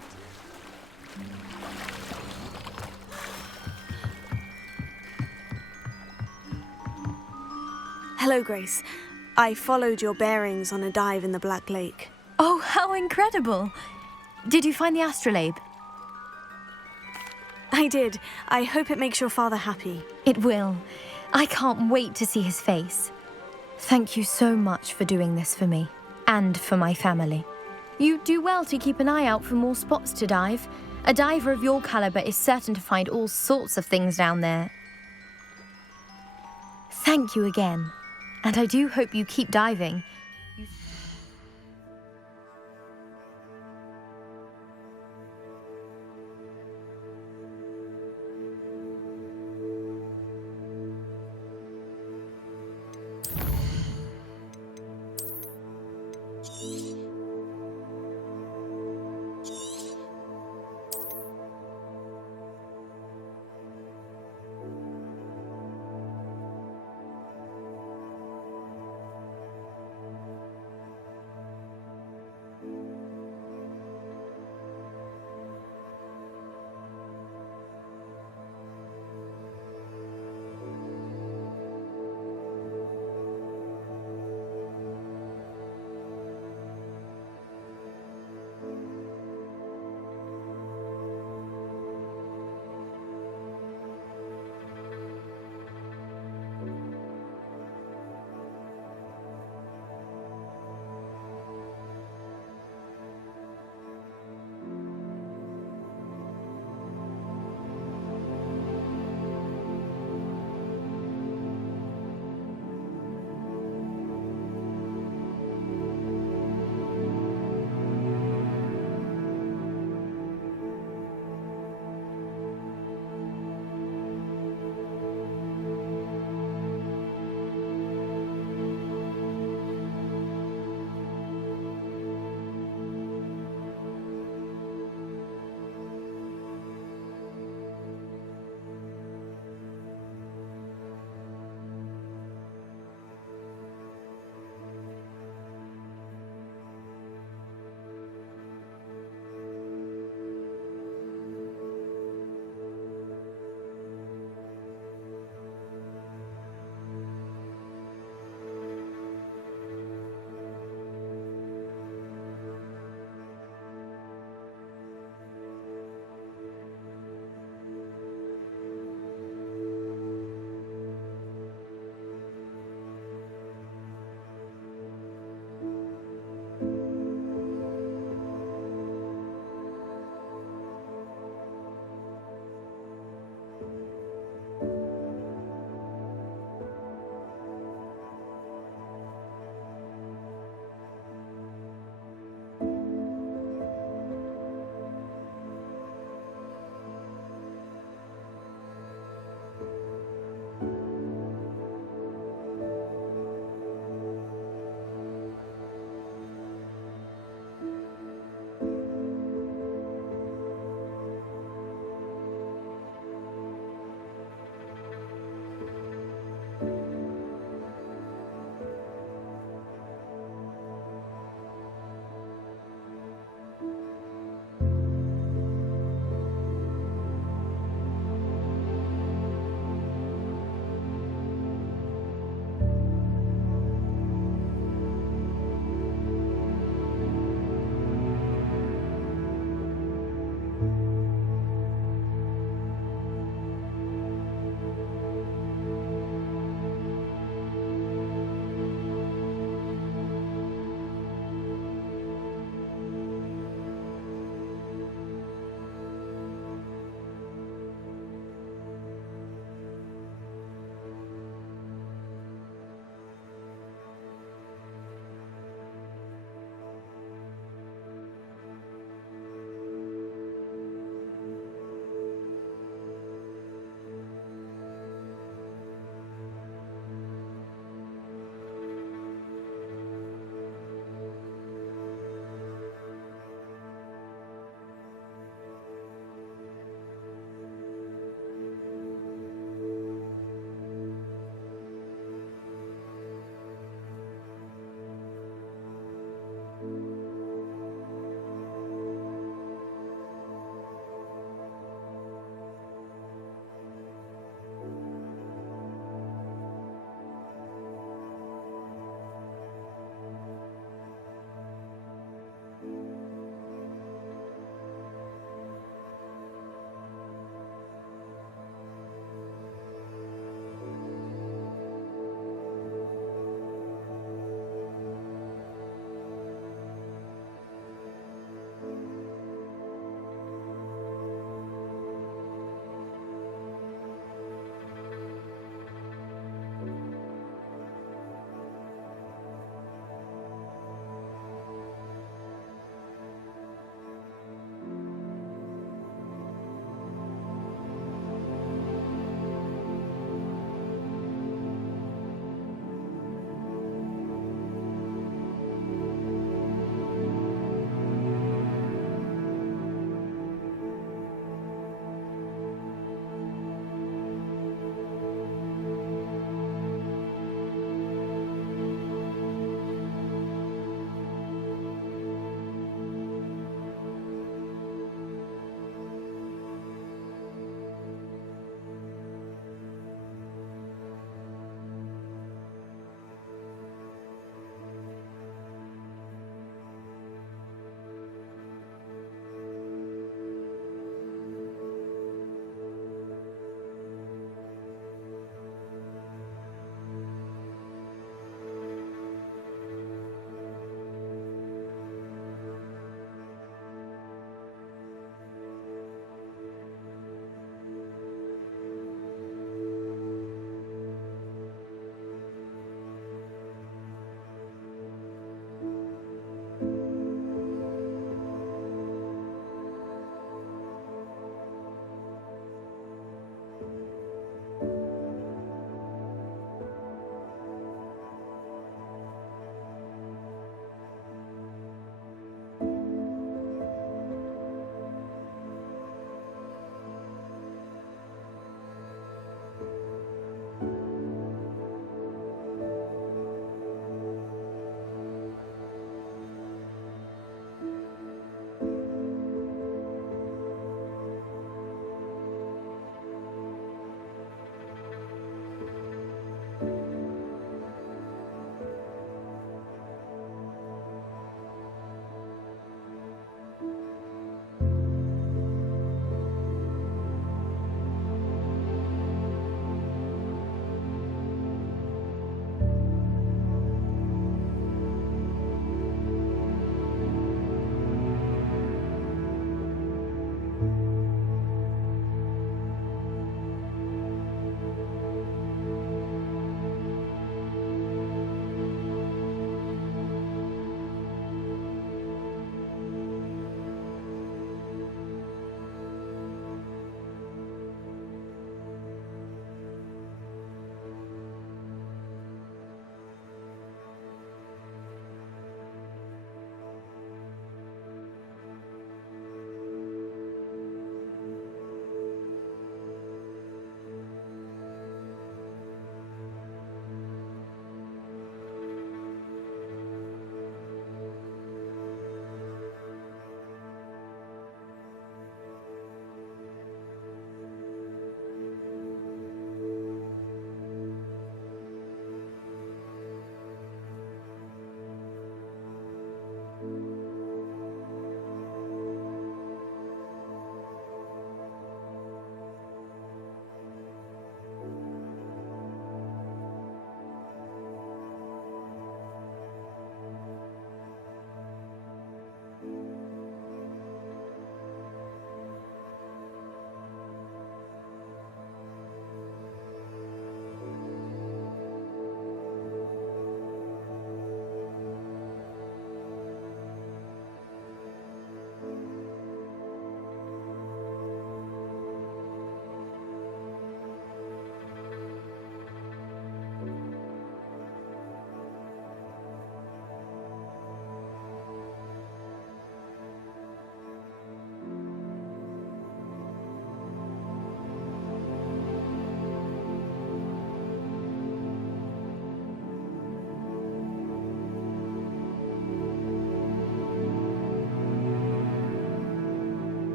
Hello, Grace. I followed your bearings on a dive in the Black Lake. Oh, how incredible! Did you find the astrolabe? I did. I hope it makes your father happy. It will. I can't wait to see his face. Thank you so much for doing this for me, and for my family. You do well to keep an eye out for more spots to dive. A diver of your caliber is certain to find all sorts of things down there. Thank you again, and I do hope you keep diving.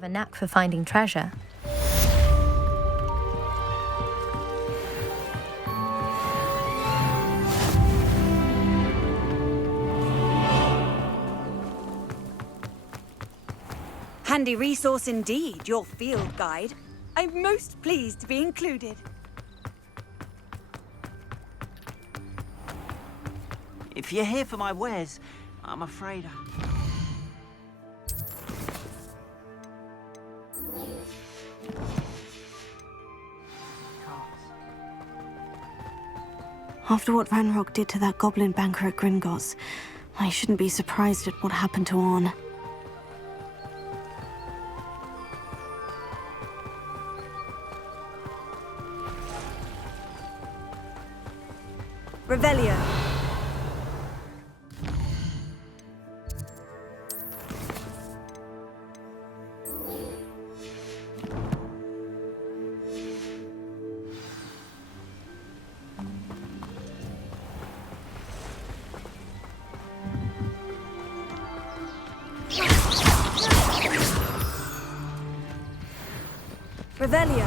have a knack for finding treasure. Handy resource indeed, your field guide. I'm most pleased to be included. If you're here for my wares, I'm afraid After what Ranrock did to that goblin banker at Gringotts, I shouldn't be surprised at what happened to Orn. Revelio. Revelio.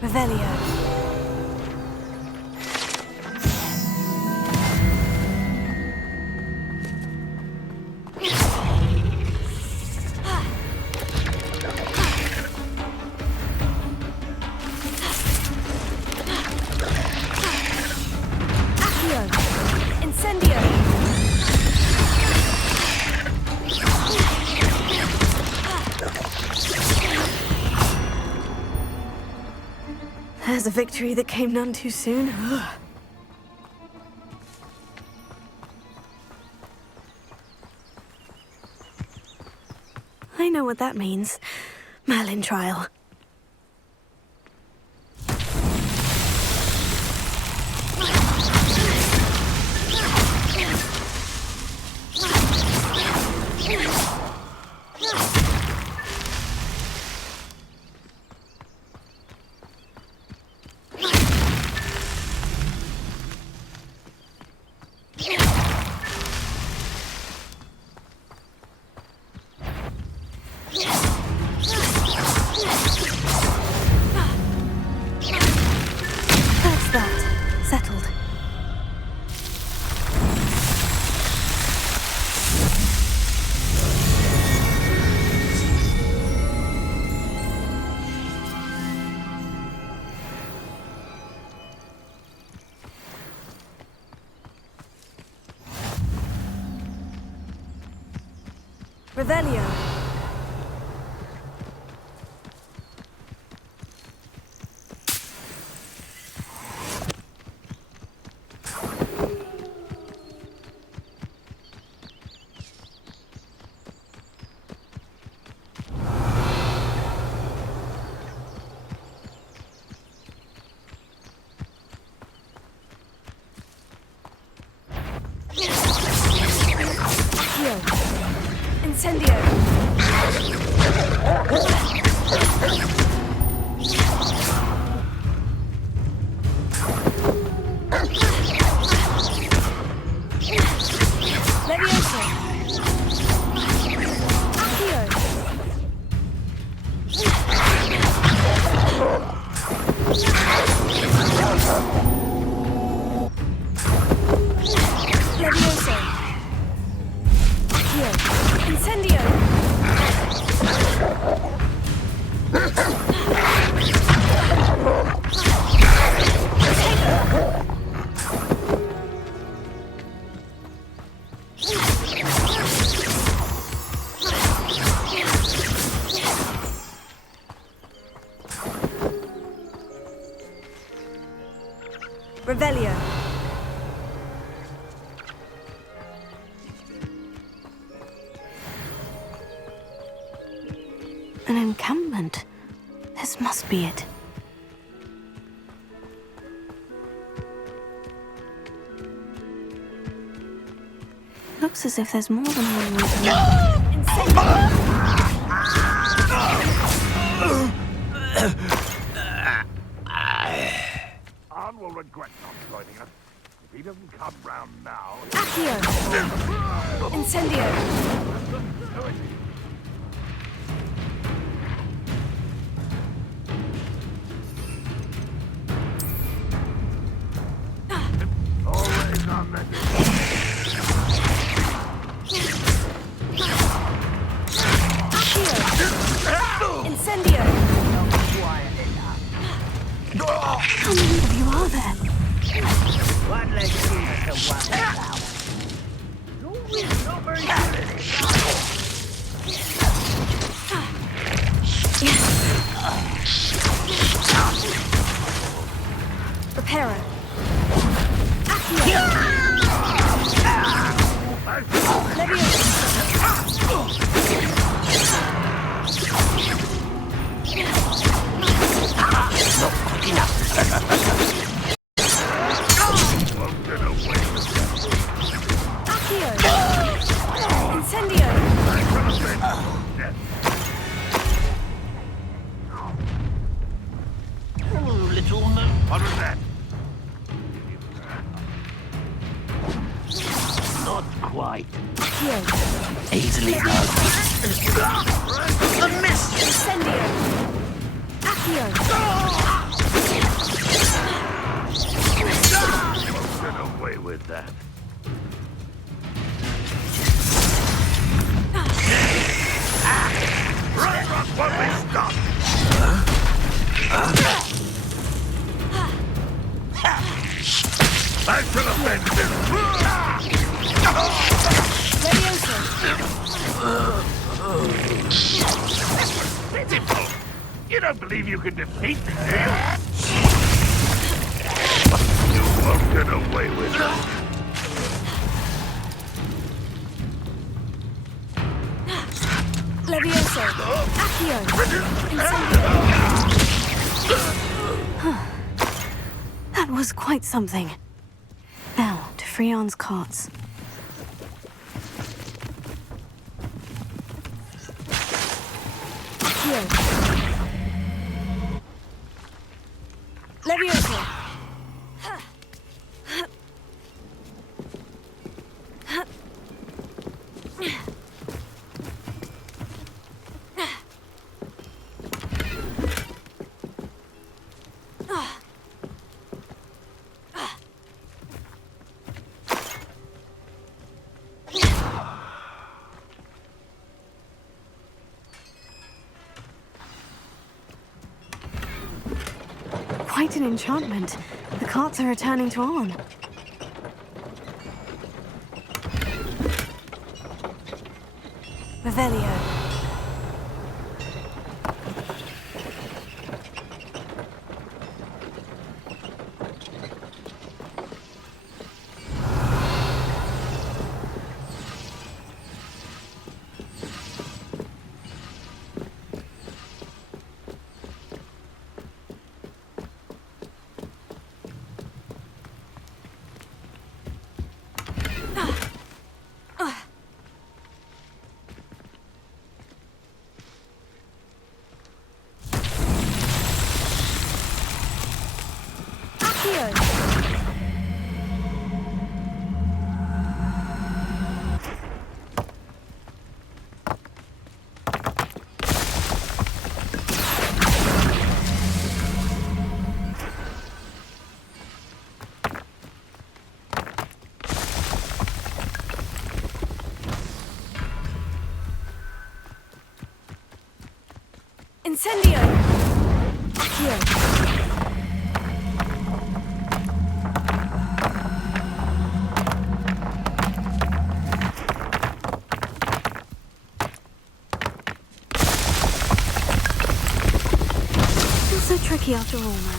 Revelio. Accio. Incendio. There's a victory that came none too soon. I know what that means. Merlin trial. That's that. Settled. Revelio. Accio. Incendio. Levioso. Accio. Levioso. Accio. Incendio. Revelio. An encampment. must be it. Looks as if there's more than one way Arn will regret not joining us. If he doesn't come round now... Accio! Incendio! Always on the... Incendio! How many of you are there? One leg here to one without. You're really not very good at it. Reparo. Not quick enough. Accio! Incendio! Little man. What was that? Not quite. Accio! Easily done. A miss! Incendio! Accio! Get away with that. Run, what we stop! I should have been pitiful! You don't believe you can defeat me, do you? You won't get away with that. Levioso! Accio! That was quite something. Now, to Freon's carts. Accio! Levioso! Quite an enchantment. The carts are returning to Arn. Revelio. Incendio! Accio! Not so tricky after all, man.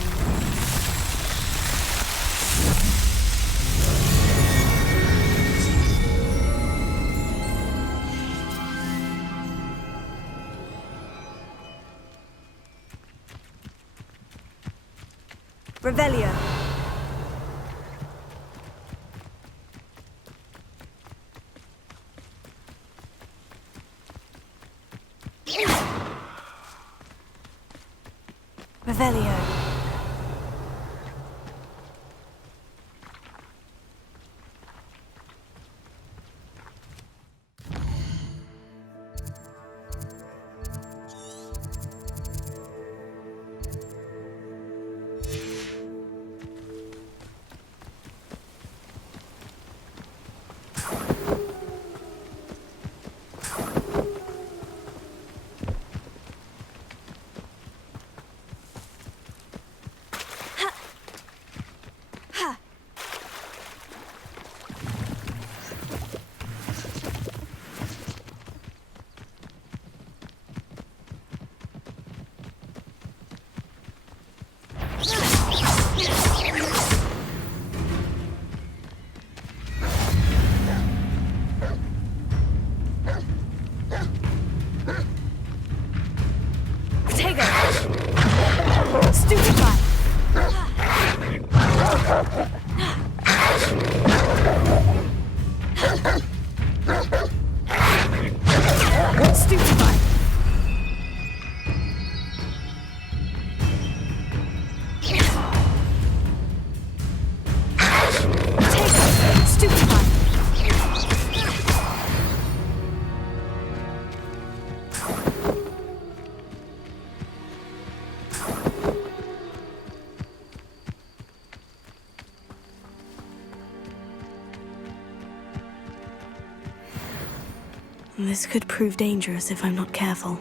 Revelio. Revelio. This could prove dangerous if I'm not careful.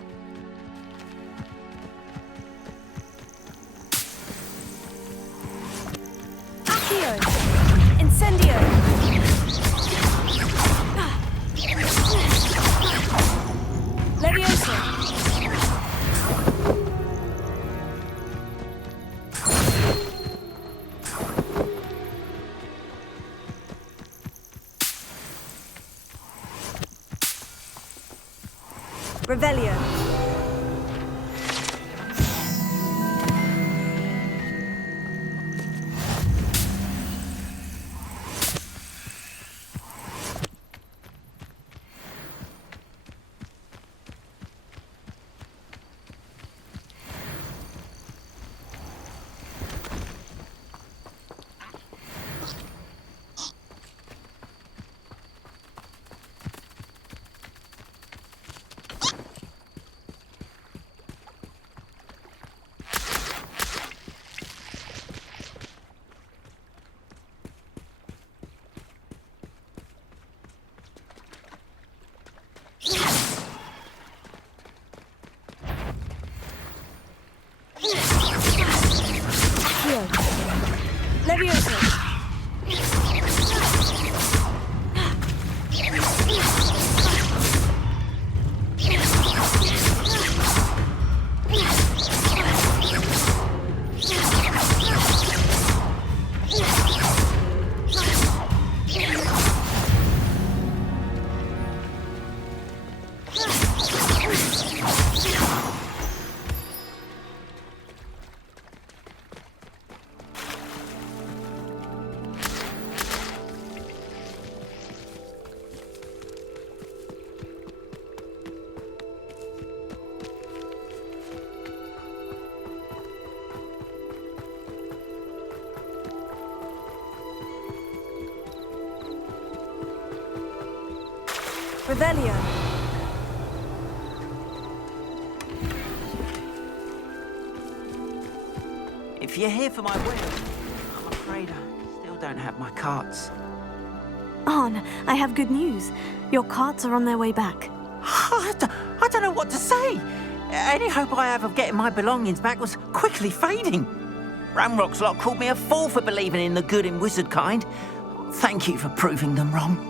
Accio! Incendio! Leviosa! Revelio. Leviosa! Revelio. If you're here for my will, I'm afraid I still don't have my carts. Arn, I have good news. Your carts are on their way back. I don't know what to say. Any hope I have of getting my belongings back was quickly fading. Ranrock's lot called me a fool for believing in the good in wizard kind. Thank you for proving them wrong.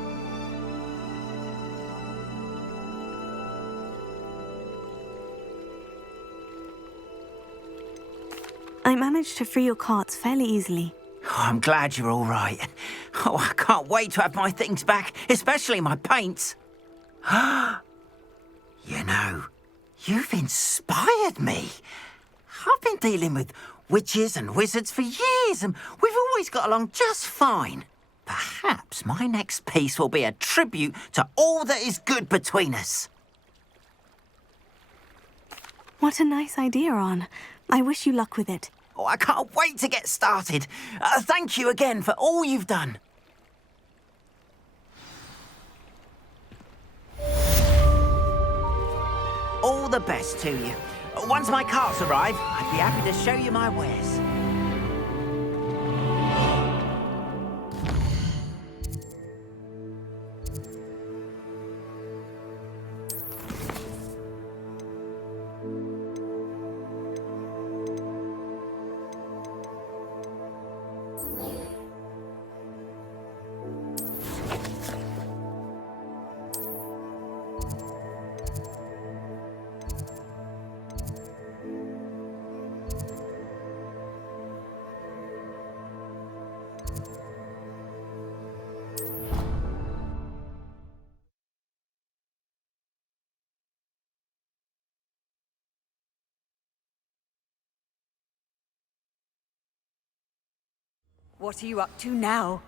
I managed to free your carts fairly easily. Oh, I'm glad you're all right. Oh, I can't wait to have my things back, especially my paints. You know, you've inspired me. I've been dealing with witches and wizards for years, and we've always got along just fine. Perhaps my next piece will be a tribute to all that is good between us. What a nice idea, Ron. I wish you luck with it. Oh, I can't wait to get started. Thank you again for all you've done. All the best to you. Once my carts arrive, I'd be happy to show you my wares. What are you up to now?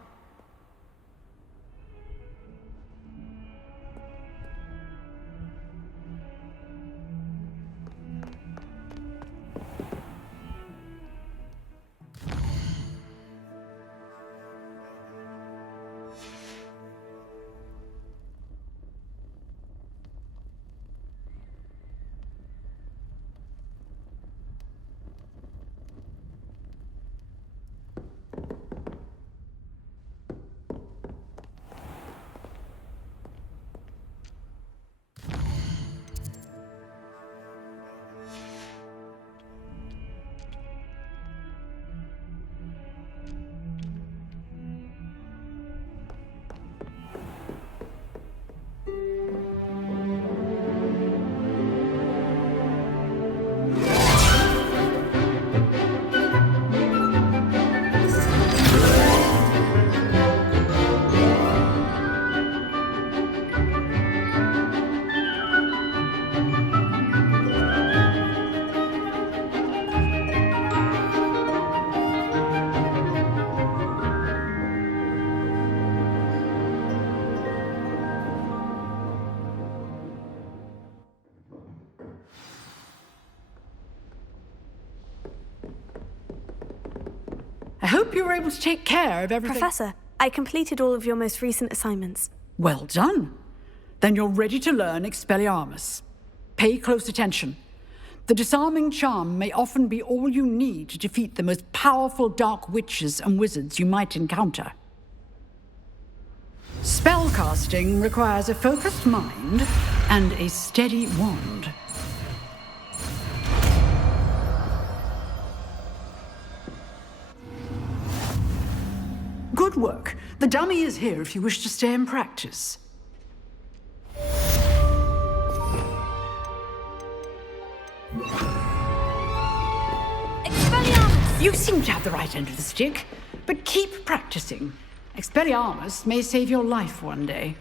I hope you were able to take care of everything. Professor, I completed all of your most recent assignments. Well done. Then you're ready to learn Expelliarmus. Pay close attention. The disarming charm may often be all you need to defeat the most powerful dark witches and wizards you might encounter. Spellcasting requires a focused mind and a steady wand. Good work. The dummy is here if you wish to stay and practice. Expelliarmus! You seem to have the right end of the stick, but keep practicing. Expelliarmus may save your life one day.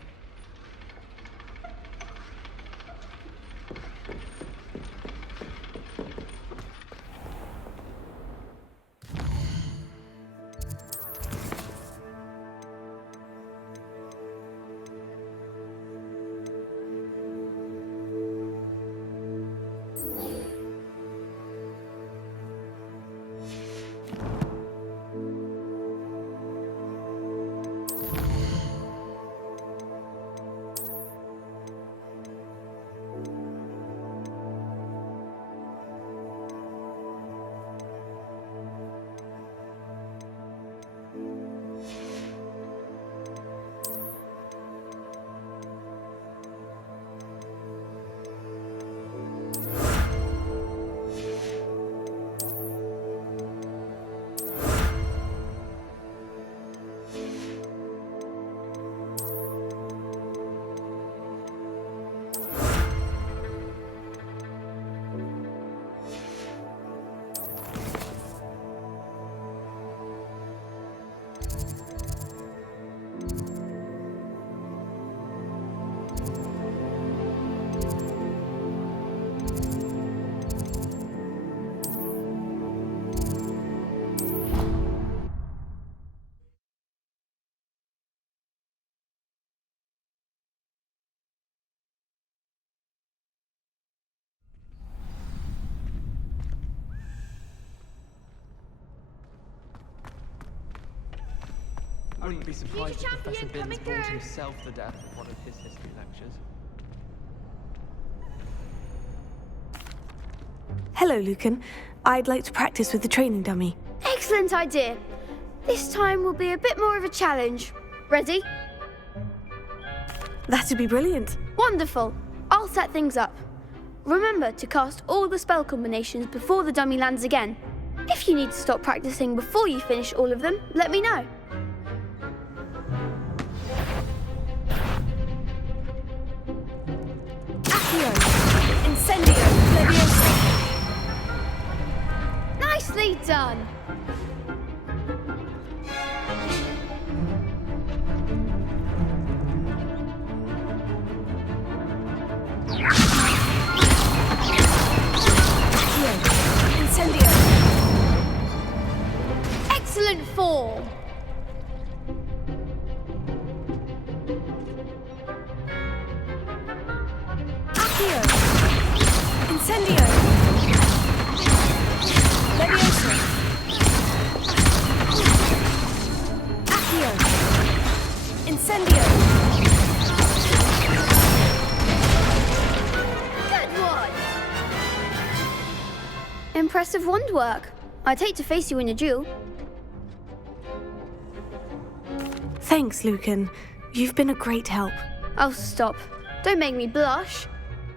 wouldn't be surprised Future if Professor champion Binns coming bored through. himself to death at one of his history lectures. Hello, Lucan. I'd like to practice with the training dummy. Excellent idea. This time will be a bit more of a challenge. Ready? That'd be brilliant. Wonderful. I'll set things up. Remember to cast all the spell combinations before the dummy lands again. If you need to stop practicing before you finish all of them, let me know. Accio! Incendio! Leviosa! Nicely done. Incendio! Excellent form. Accio! Incendio! Leviosa! Accio! Incendio! Good one. Impressive wand work. I'd hate to face you in a duel. Thanks, Lucan. You've been a great help. Oh, stop. Don't make me blush.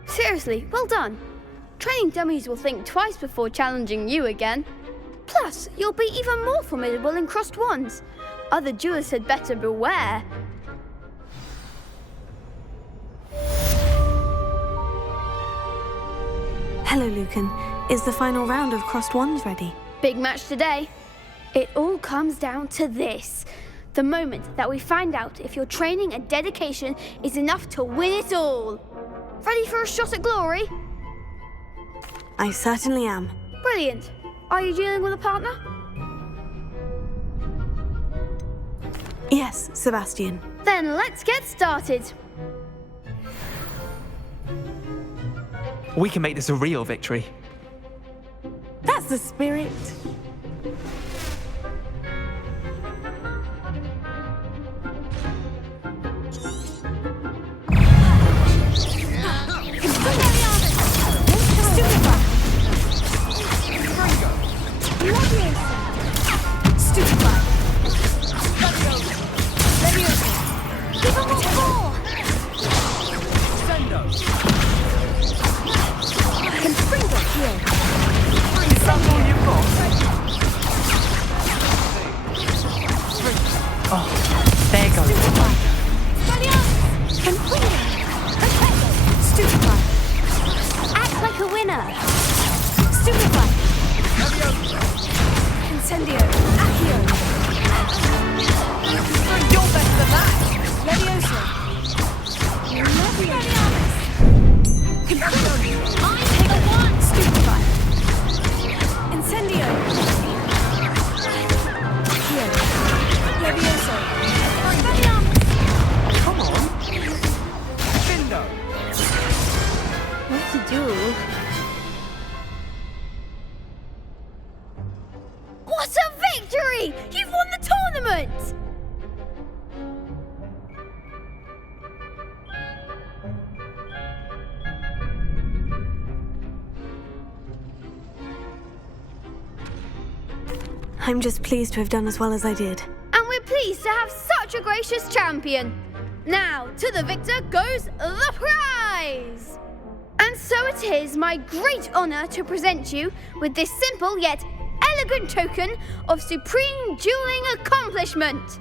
Seriously, well done. Training dummies will think twice before challenging you again. Plus, you'll be even more formidable in crossed wands. Other duelists had better beware. Hello, Lucan. Is the final round of crossed wands ready? Big match today. It all comes down to this. The moment that we find out if your training and dedication is enough to win it all. Ready for a shot at glory? I certainly am. Brilliant. Are you dealing with a partner? Yes, Sebastian. Then let's get started. We can make this a real victory. That's the spirit. There goes the one. Stupefy. Act like a winner. Stupefy. Incendio. Accio. You're better than that. Leviosa. Leviosa. I take a one. Stupefy. Incendio. Accio. Leviosa. Come on. Findo. What to do? What a victory! You've won the tournament! I'm just pleased to have done as well as I did. And we're pleased to have such a gracious champion. Now, to the victor goes the prize! And so it is my great honour to present you with this simple yet elegant token of supreme dueling accomplishment.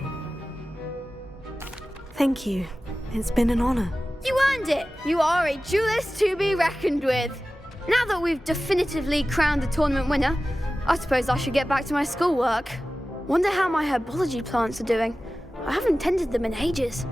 Thank you. It's been an honor. You earned it. You are a duelist to be reckoned with. Now that we've definitively crowned the tournament winner, I suppose I should get back to my schoolwork. Wonder how my herbology plants are doing. I haven't tended them in ages.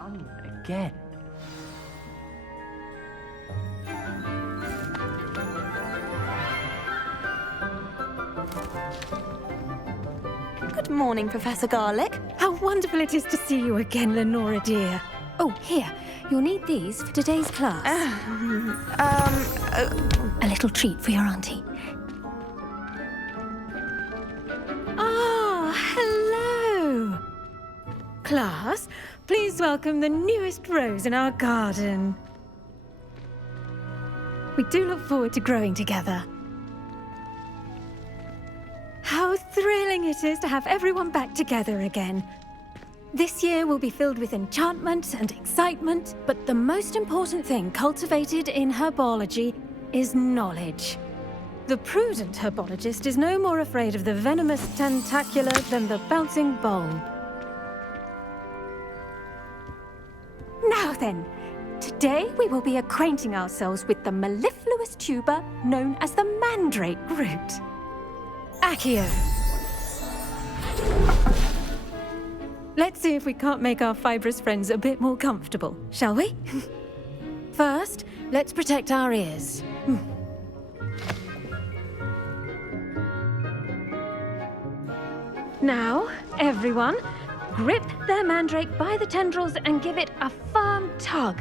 Again. Good morning, Professor Garlick. How wonderful it is to see you again, Lenora dear. Oh, here. You'll need these for today's class. A little treat for your auntie. Ah, hello. Class, please welcome the newest rose in our garden. We do look forward to growing together. How thrilling it is to have everyone back together again. This year will be filled with enchantment and excitement, but the most important thing cultivated in herbology is knowledge. The prudent herbologist is no more afraid of the venomous tentacula than the bouncing bulb. Now then, today we will be acquainting ourselves with the mellifluous tuber known as the mandrake root. Accio. Let's see if we can't make our fibrous friends a bit more comfortable, shall we? First, let's protect our ears. Now, everyone, grip their mandrake by the tendrils and give it a firm tug.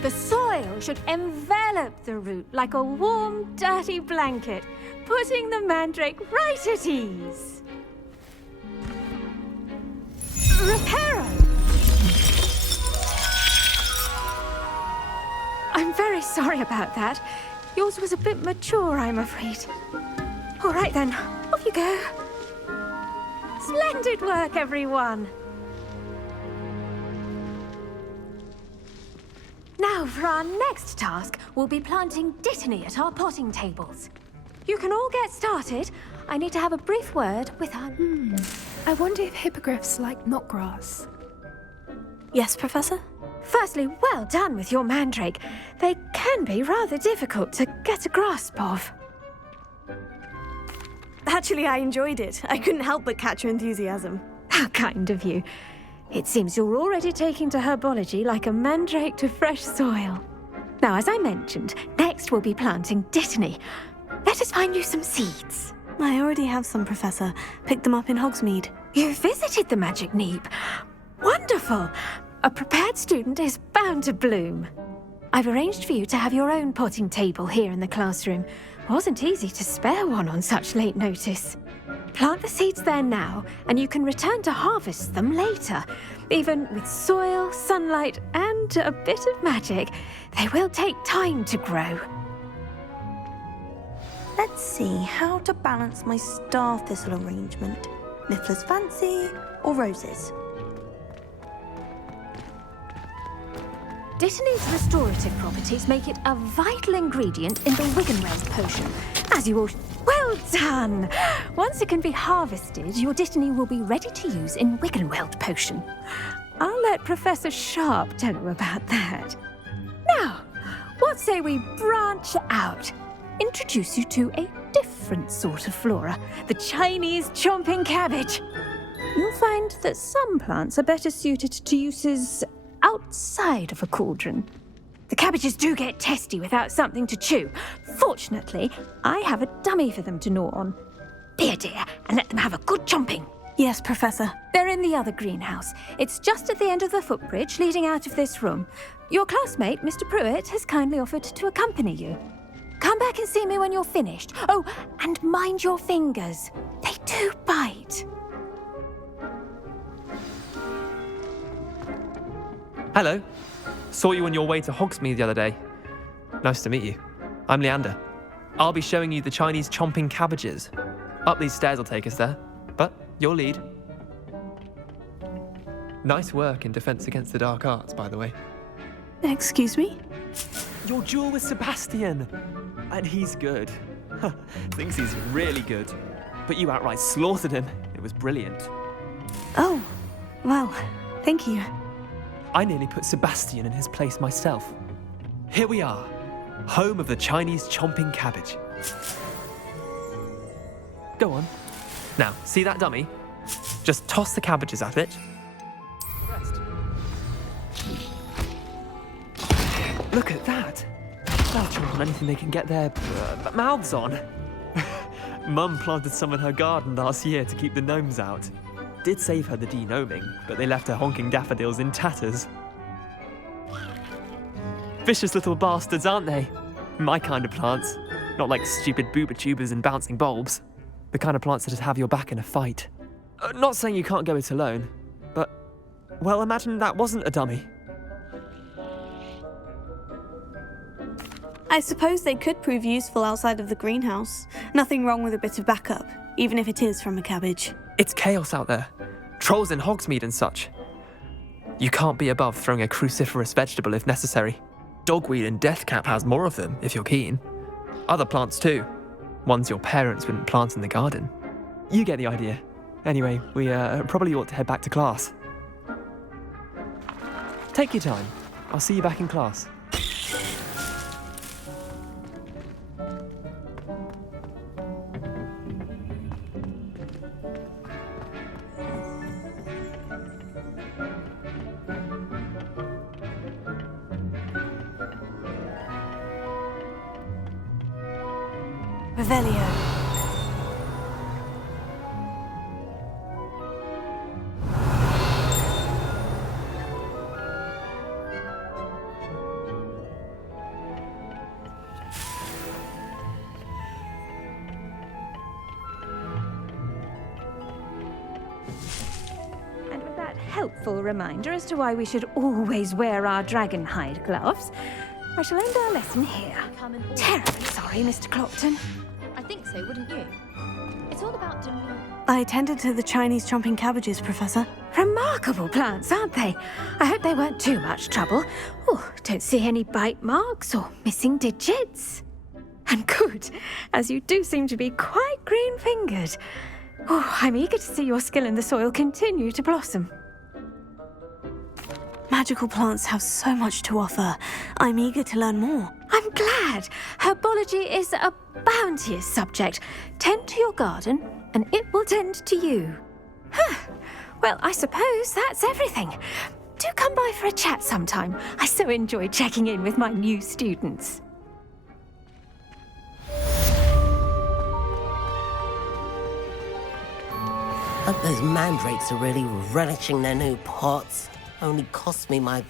The soil should envelop the root like a warm, dirty blanket, putting the mandrake right at ease. Reparo! I'm very sorry about that. Yours was a bit mature, I'm afraid. All right then, off you go. Splendid work, everyone. Now, for our next task, we'll be planting dittany at our potting tables. You can all get started. I need to have a brief word with our... I wonder if hippogriffs like knotgrass. Yes, Professor? Firstly, well done with your mandrake. They can be rather difficult to get a grasp of. Actually, I enjoyed it. I couldn't help but catch your enthusiasm. How kind of you. It seems you're already taking to herbology like a mandrake to fresh soil. Now, as I mentioned, next we'll be planting dittany. Let us find you some seeds. I already have some, Professor. Picked them up in Hogsmeade. You visited the Magic Neep. Wonderful! A prepared student is bound to bloom. I've arranged for you to have your own potting table here in the classroom. Wasn't easy to spare one on such late notice. Plant the seeds there now, and you can return to harvest them later. Even with soil, sunlight, and a bit of magic, they will take time to grow. Let's see how to balance my star thistle arrangement. Niffler's fancy or roses? Dittany's restorative properties make it a vital ingredient in the Wiggenweld potion. As you all... Well done! Once it can be harvested, your dittany will be ready to use in Wiggenweld potion. I'll let Professor Sharp tell you about that. Now, what say we branch out? Introduce you to a different sort of flora, the Chinese chomping cabbage. You'll find that some plants are better suited to uses outside of a cauldron. The cabbages do get testy without something to chew. Fortunately, I have a dummy for them to gnaw on. Be a dear and let them have a good chomping. Yes, Professor. They're in the other greenhouse. It's just at the end of the footbridge leading out of this room. Your classmate, Mr. Pruitt, has kindly offered to accompany you. Come back and see me when you're finished. Oh, and mind your fingers. They do bite. Hello. Saw you on your way to Hogsmeade the other day. Nice to meet you. I'm Leander. I'll be showing you the Chinese chomping cabbages. Up these stairs will take us there, but you'll lead. Nice work in Defense Against the Dark Arts, by the way. Excuse me? Your duel with Sebastian! And he's good. Thinks he's really good. But you outright slaughtered him. It was brilliant. Oh, well, thank you. I nearly put Sebastian in his place myself. Here we are, home of the Chinese chomping cabbage. Go on. Now, see that dummy? Just toss the cabbages at it. Rest. Look at that. They'll chomp on anything they can get their mouths on. Mum planted some in her garden last year to keep the gnomes out. Did save her the de-gnoming, but they left her honking daffodils in tatters. Vicious little bastards, aren't they? My kind of plants. Not like stupid booba tubers and bouncing bulbs. The kind of plants that'd have your back in a fight. Not saying you can't go it alone, but, well, imagine that wasn't a dummy. I suppose they could prove useful outside of the greenhouse. Nothing wrong with a bit of backup, even if it is from a cabbage. It's chaos out there. Trolls in Hogsmeade and such. You can't be above throwing a cruciferous vegetable if necessary. Dogweed and deathcap has more of them, if you're keen. Other plants too. Ones your parents wouldn't plant in the garden. You get the idea. Anyway, we probably ought to head back to class. Take your time. I'll see you back in class. Revelio. And with that helpful reminder as to why we should always wear our dragon hide gloves, I shall end our lesson here. Terribly sorry, Mr. Clopton. I think so, wouldn't you? It's all about demeanor. I attended to the Chinese chomping cabbages, Professor. Remarkable plants, aren't they? I hope they weren't too much trouble. Oh, don't see any bite marks or missing digits. And good, as you do seem to be quite green-fingered. Oh, I'm eager to see your skill in the soil continue to blossom. Magical plants have so much to offer. I'm eager to learn more. I'm glad. Herbology is a bounteous subject. Tend to your garden, and it will tend to you. Well, I suppose that's everything. Do come by for a chat sometime. I so enjoy checking in with my new students. Hope those mandrakes are really relishing their new pots. Only cost me my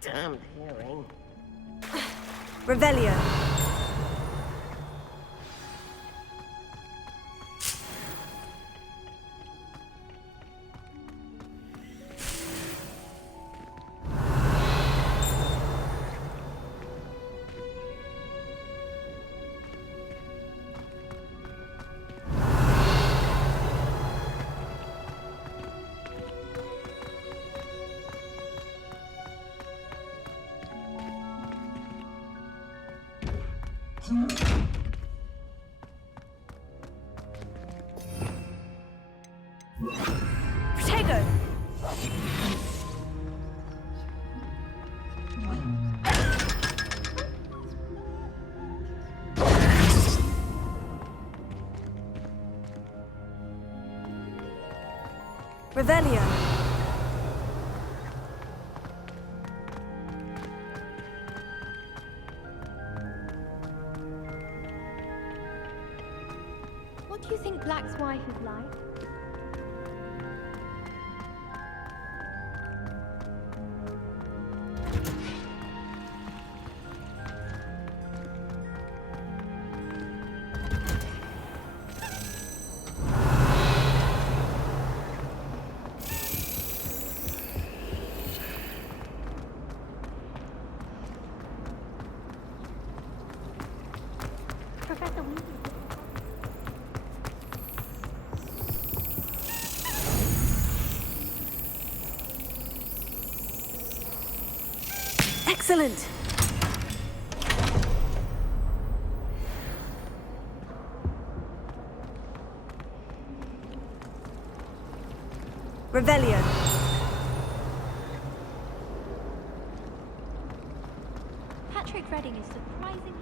damned hearing. Revelio. Protego! Revelio. What do you think Black's wife is like? Professor Weasley. Excellent. Revelio. Patrick Redding is surprisingly...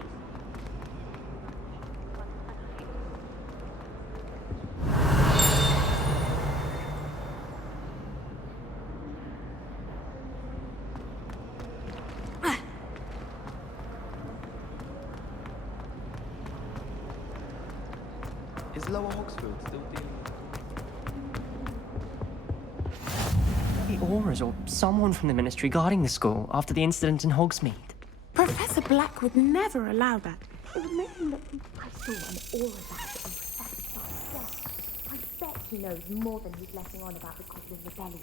Is Lower Hogsfield still dealing with... The Auras or someone from the Ministry guarding the school after the incident in Hogsmeade. Professor Black would never allow that. It would make him look... I saw an aura badge on Professor Stark's desk. I bet he knows more than he's letting on about the Goblin Rebellion.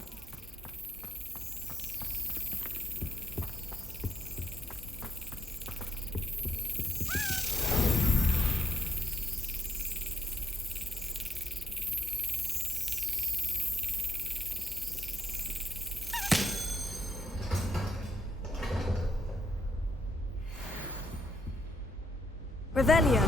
Revelio.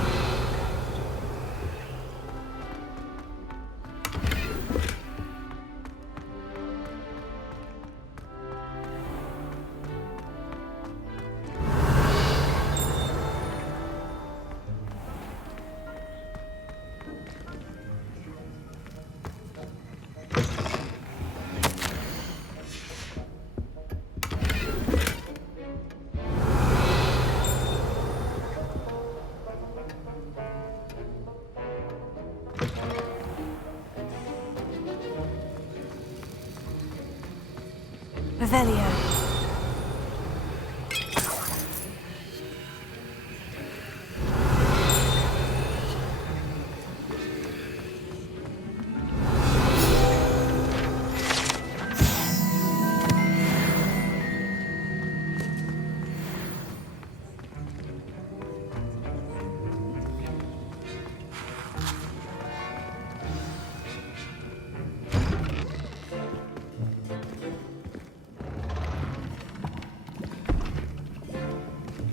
Revelio.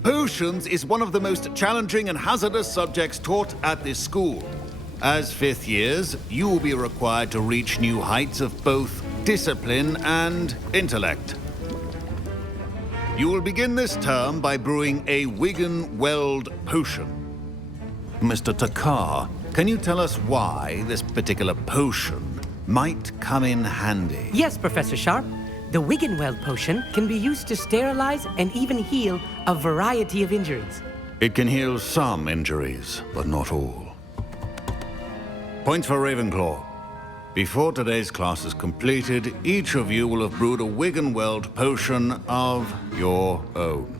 Potions is one of the most challenging and hazardous subjects taught at this school. As fifth years, you will be required to reach new heights of both discipline and intellect. You will begin this term by brewing a Wigan-Weld potion. Mr. Takar, can you tell us why this particular potion might come in handy? Yes, Professor Sharp. The Wigan-Weld potion can be used to sterilize and even heal a variety of injuries. It can heal some injuries, but not all. Points for Ravenclaw. Before today's class is completed, each of you will have brewed a Wigan-Weld potion of your own.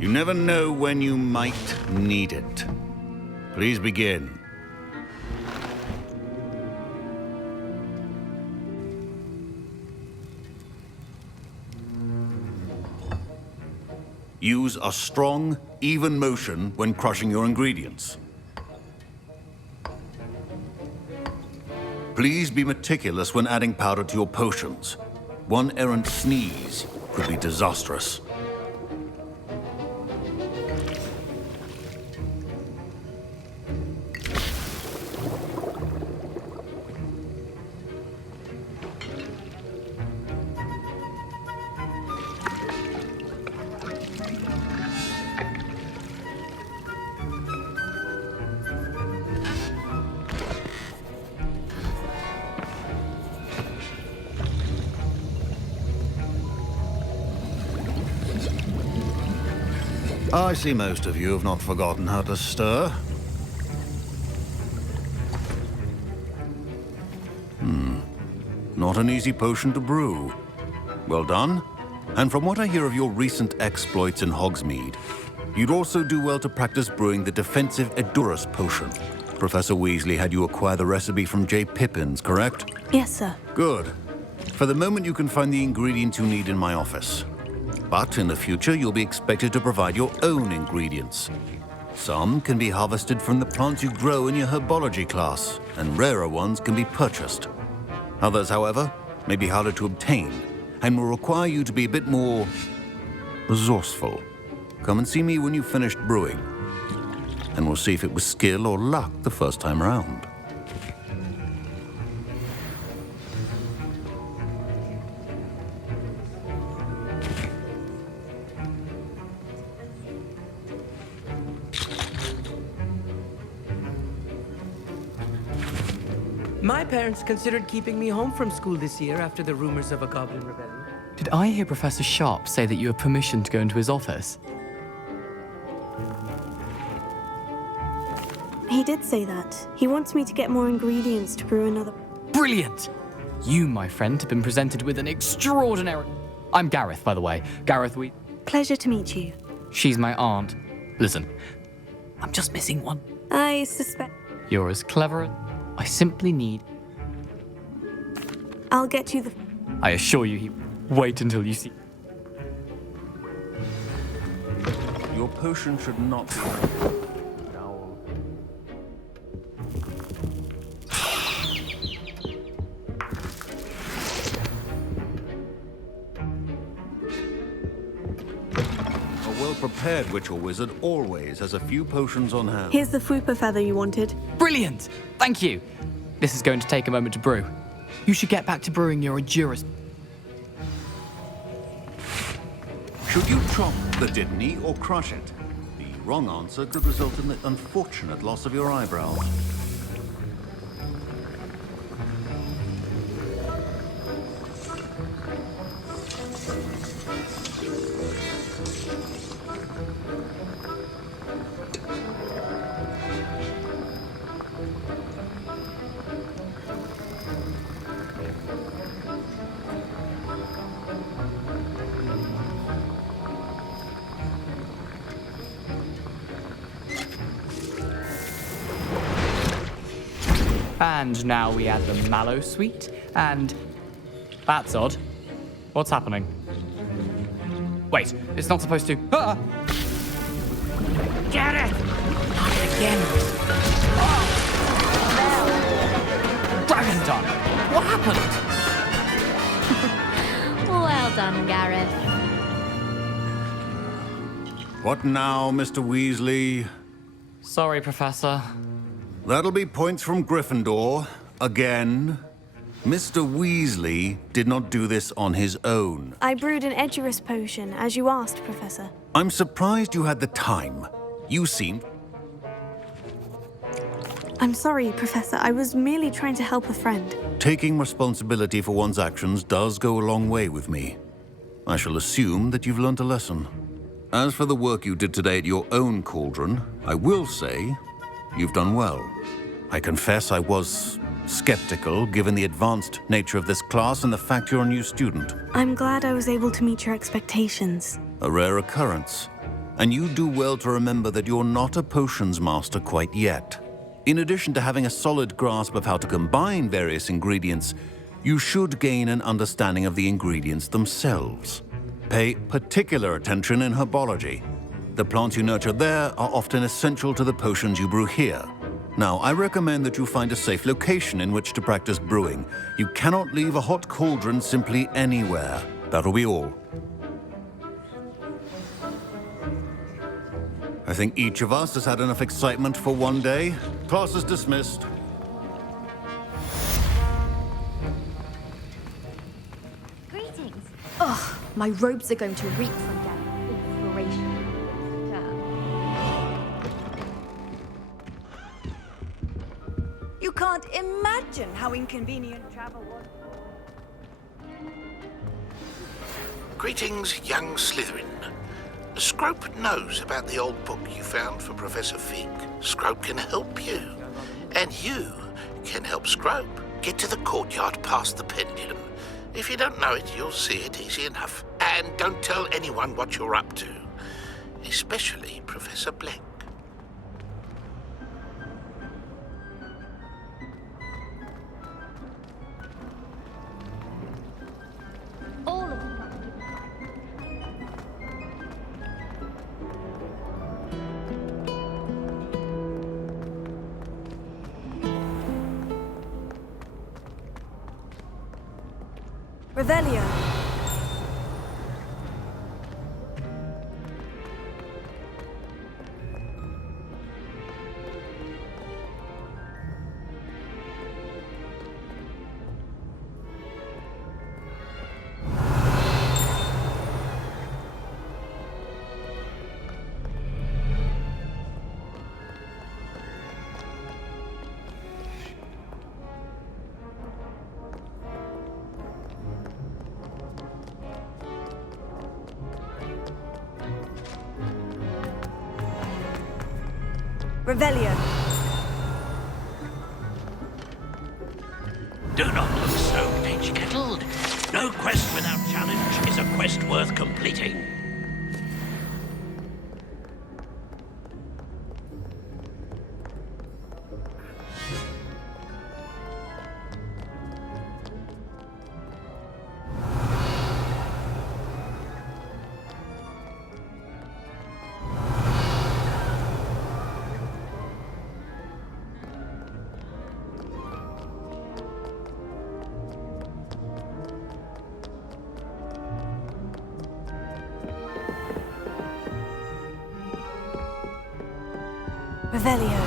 You never know when you might need it. Please begin. Use a strong, even motion when crushing your ingredients. Please be meticulous when adding powder to your potions. One errant sneeze could be disastrous. I see most of you have not forgotten how to stir. Not an easy potion to brew. Well done. And from what I hear of your recent exploits in Hogsmeade, you'd also do well to practice brewing the defensive Edurus potion. Professor Weasley had you acquire the recipe from J. Pippins, correct? Yes, sir. Good. For the moment, you can find the ingredients you need in my office. But in the future, you'll be expected to provide your own ingredients. Some can be harvested from the plants you grow in your herbology class, and rarer ones can be purchased. Others, however, may be harder to obtain, and will require you to be a bit more resourceful. Come and see me when you've finished brewing, and we'll see if it was skill or luck the first time round. My parents considered keeping me home from school this year after the rumors of a goblin rebellion. Did I hear Professor Sharp say that you have permission to go into his office? He did say that. He wants me to get more ingredients to brew another... Brilliant! You, my friend, have been presented with an extraordinary... I'm Gareth, by the way. Gareth, Pleasure to meet you. She's my aunt. Listen, I'm just missing one. I suspect... You're as clever as... I simply need... I'll get you the... I assure you, wait until you see... Your potion should not be... A well-prepared witch or wizard always has a few potions on hand. Here's the fupa feather you wanted. Brilliant! Thank you! This is going to take a moment to brew. You should get back to brewing your Endurus. Should you chop the Didney or crush it? The wrong answer could result in the unfortunate loss of your eyebrows. And now we add the mallow sweet, and... That's odd. What's happening? Wait, it's not supposed to... Ah! Get it! Not again. Dragon done! What happened? Well done, Gareth. What now, Mr. Weasley? Sorry, Professor. That'll be points from Gryffindor. Again. Mr. Weasley did not do this on his own. I brewed an Edurus potion, as you asked, Professor. I'm surprised you had the time. You seemed... I'm sorry, Professor. I was merely trying to help a friend. Taking responsibility for one's actions does go a long way with me. I shall assume that you've learnt a lesson. As for the work you did today at your own cauldron, I will say you've done well. I confess I was skeptical, given the advanced nature of this class and the fact you're a new student. I'm glad I was able to meet your expectations. A rare occurrence. And you do well to remember that you're not a potions master quite yet. In addition to having a solid grasp of how to combine various ingredients, you should gain an understanding of the ingredients themselves. Pay particular attention in herbology. The plants you nurture there are often essential to the potions you brew here. Now, I recommend that you find a safe location in which to practice brewing. You cannot leave a hot cauldron simply anywhere. That'll be all. I think each of us has had enough excitement for one day. Class is dismissed. Greetings. Ugh, my robes are going to reek from Gareth's inspiration. You can't imagine how inconvenient travel was. Greetings, young Slytherin. Scrope knows about the old book you found for Professor Fig. Scrope can help you. And you can help Scrope get to the courtyard past the pendulum. If you don't know it, you'll see it easy enough. And don't tell anyone what you're up to. Especially Professor Black. All of them. Revelio. Revelio. Do not look so pinch-kettled. No quest without challenge is a quest worth completing. Revelio.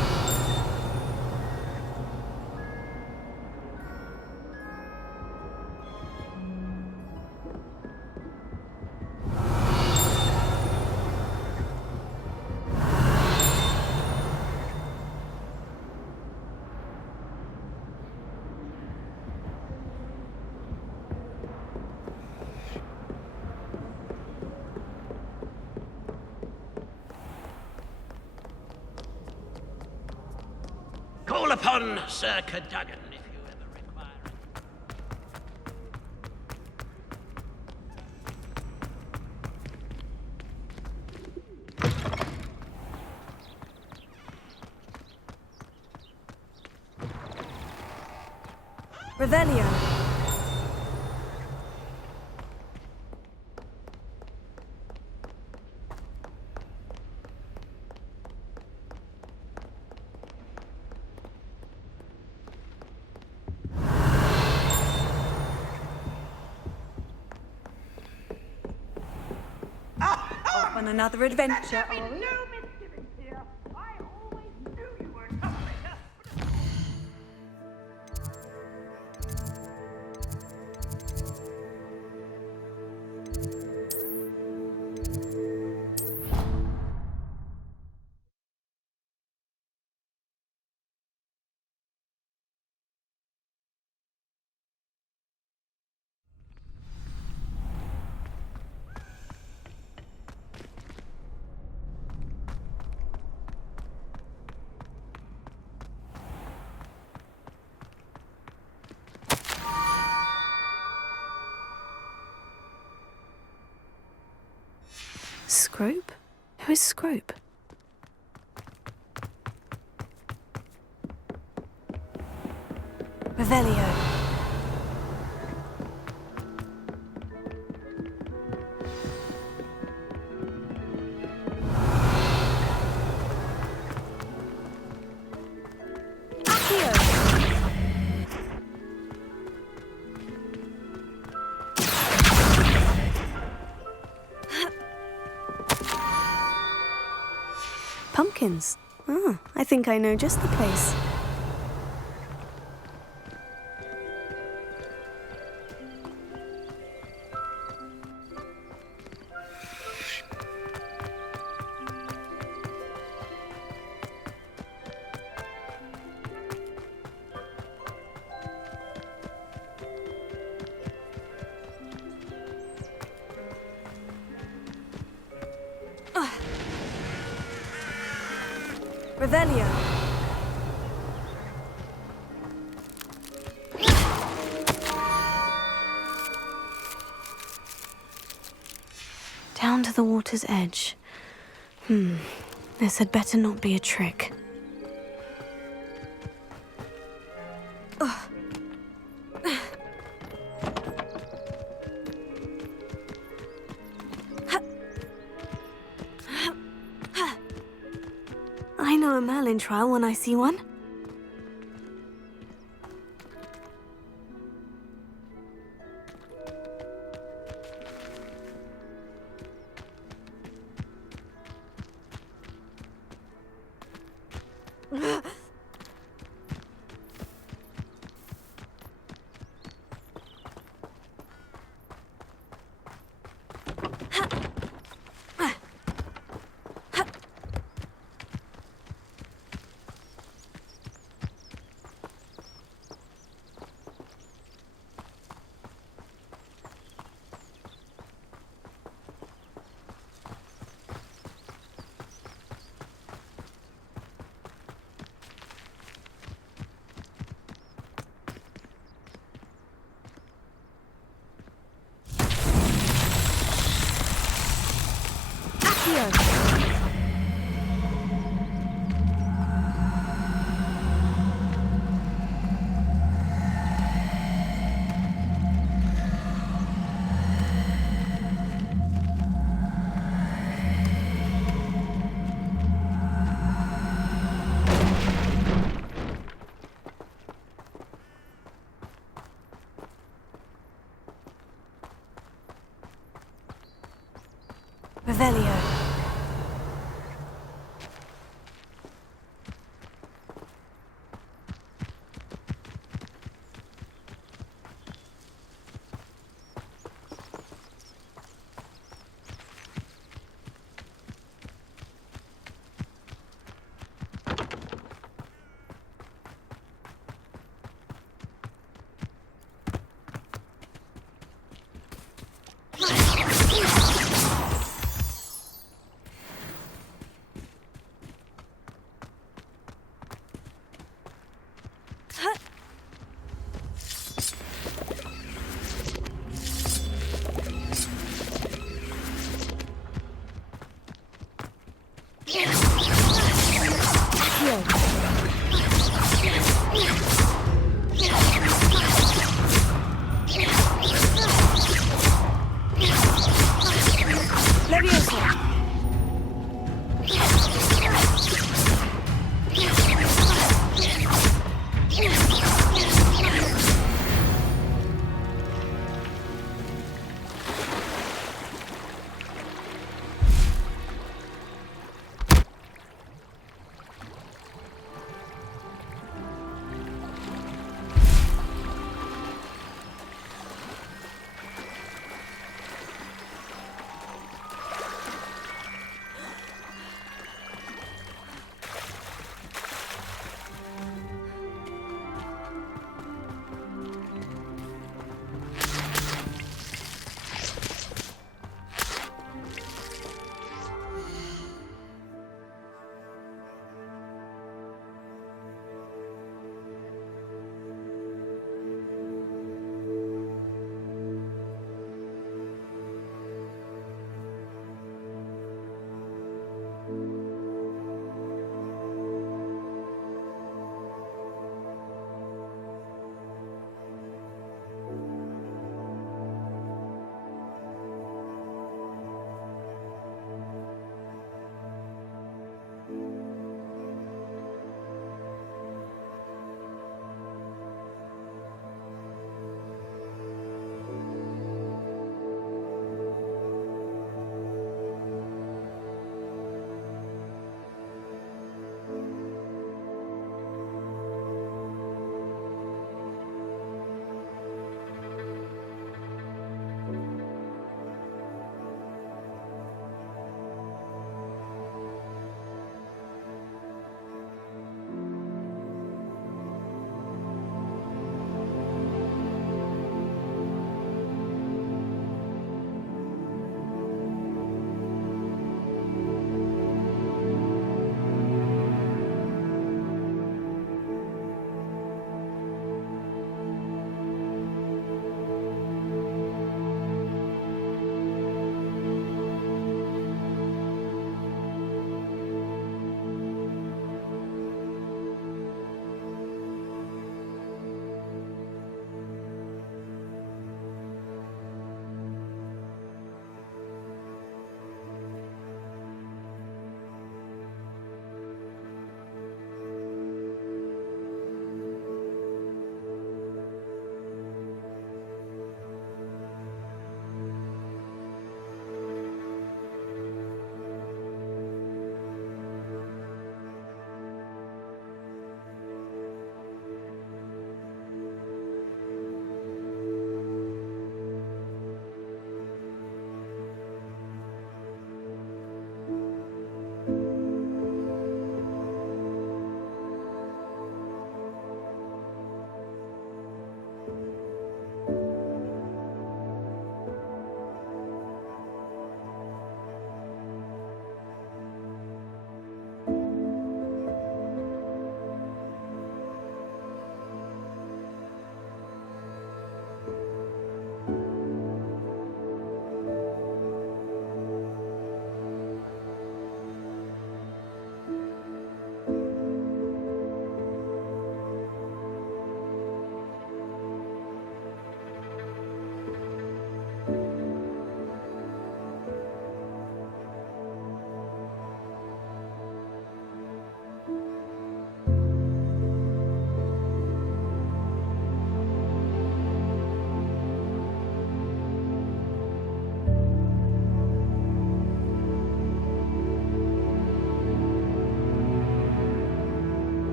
Call upon Sir Cadogan if you ever require Revelio. Off on another adventure, are we? Scrope? Who is Scrope? Revelio. Pumpkins. Ah, I think I know just the place. Revelio. Down to the water's edge. This had better not be a trick. I know a Merlin trial when I see one. Revelio.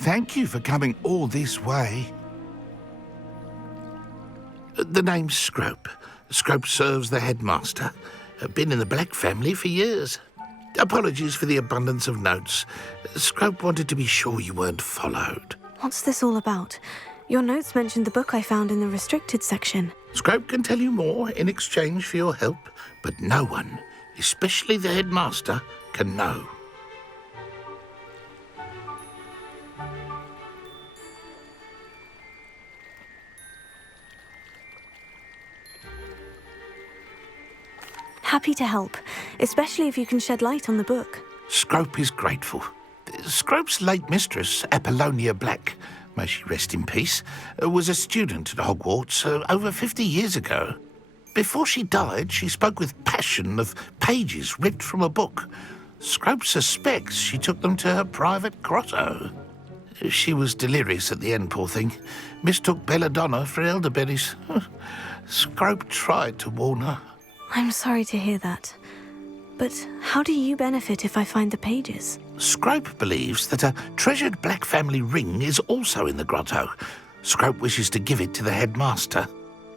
Thank you for coming all this way. The name's Scrope. Scrope serves the headmaster. Been in the Black family for years. Apologies for the abundance of notes. Scrope wanted to be sure you weren't followed. What's this all about? Your notes mentioned the book I found in the restricted section. Scrope can tell you more in exchange for your help, but no one, especially the headmaster, can know. Happy to help, especially if you can shed light on the book. Scrope is grateful. Scrope's late mistress, Apollonia Black, may she rest in peace, was a student at Hogwarts over 50 years ago. Before she died, she spoke with passion of pages ripped from a book. Scrope suspects she took them to her private grotto. She was delirious at the end, poor thing. Mistook belladonna for elderberries. Scrope tried to warn her. I'm sorry to hear that. But how do you benefit if I find the pages? Scrope believes that a treasured Black family ring is also in the grotto. Scrope wishes to give it to the headmaster.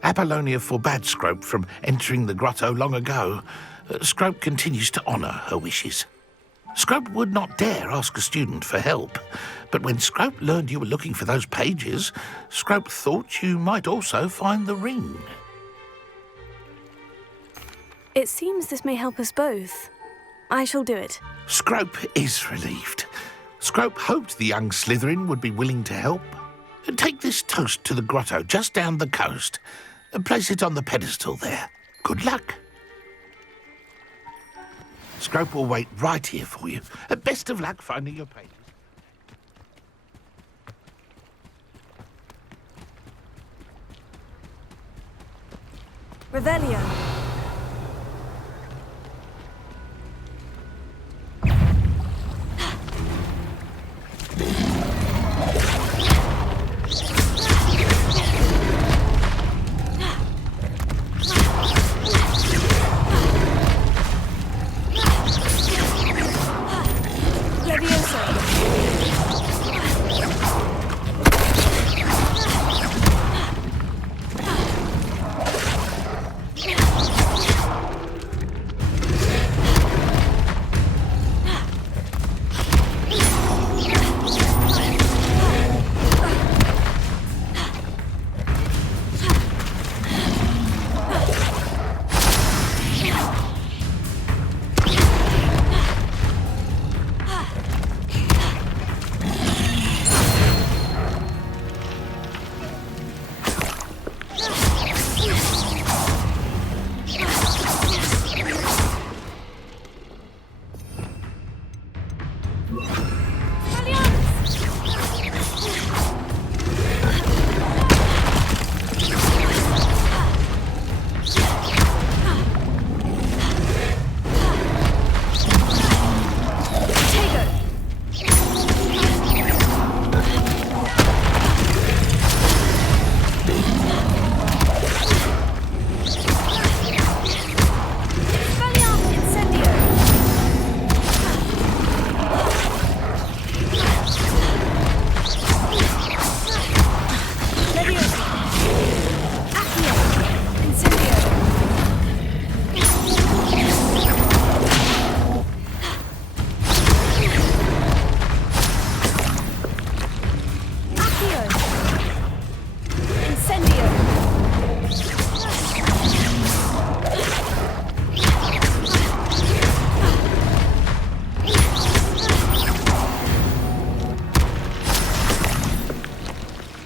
Apollonia forbade Scrope from entering the grotto long ago. Scrope continues to honour her wishes. Scrope would not dare ask a student for help, but when Scrope learned you were looking for those pages, Scrope thought you might also find the ring. It seems this may help us both. I shall do it. Scrope is relieved. Scrope hoped the young Slytherin would be willing to help. Take this toast to the grotto just down the coast and place it on the pedestal there. Good luck. Scrope will wait right here for you. Best of luck finding your pages. Revelio.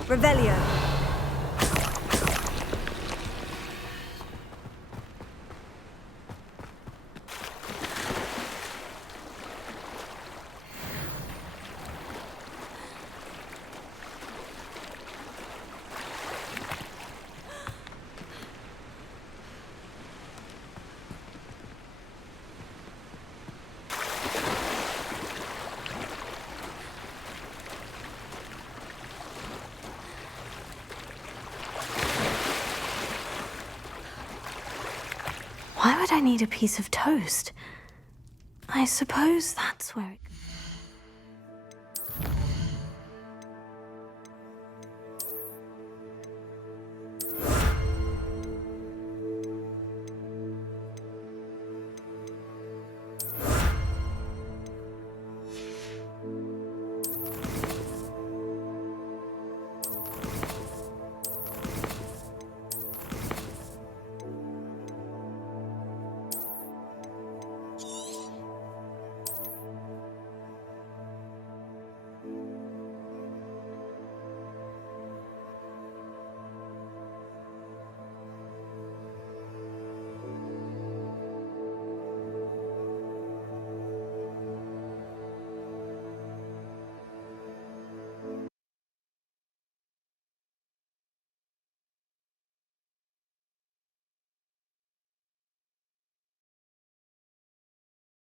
Revelio. Why would I need a piece of toast? I suppose that's where it...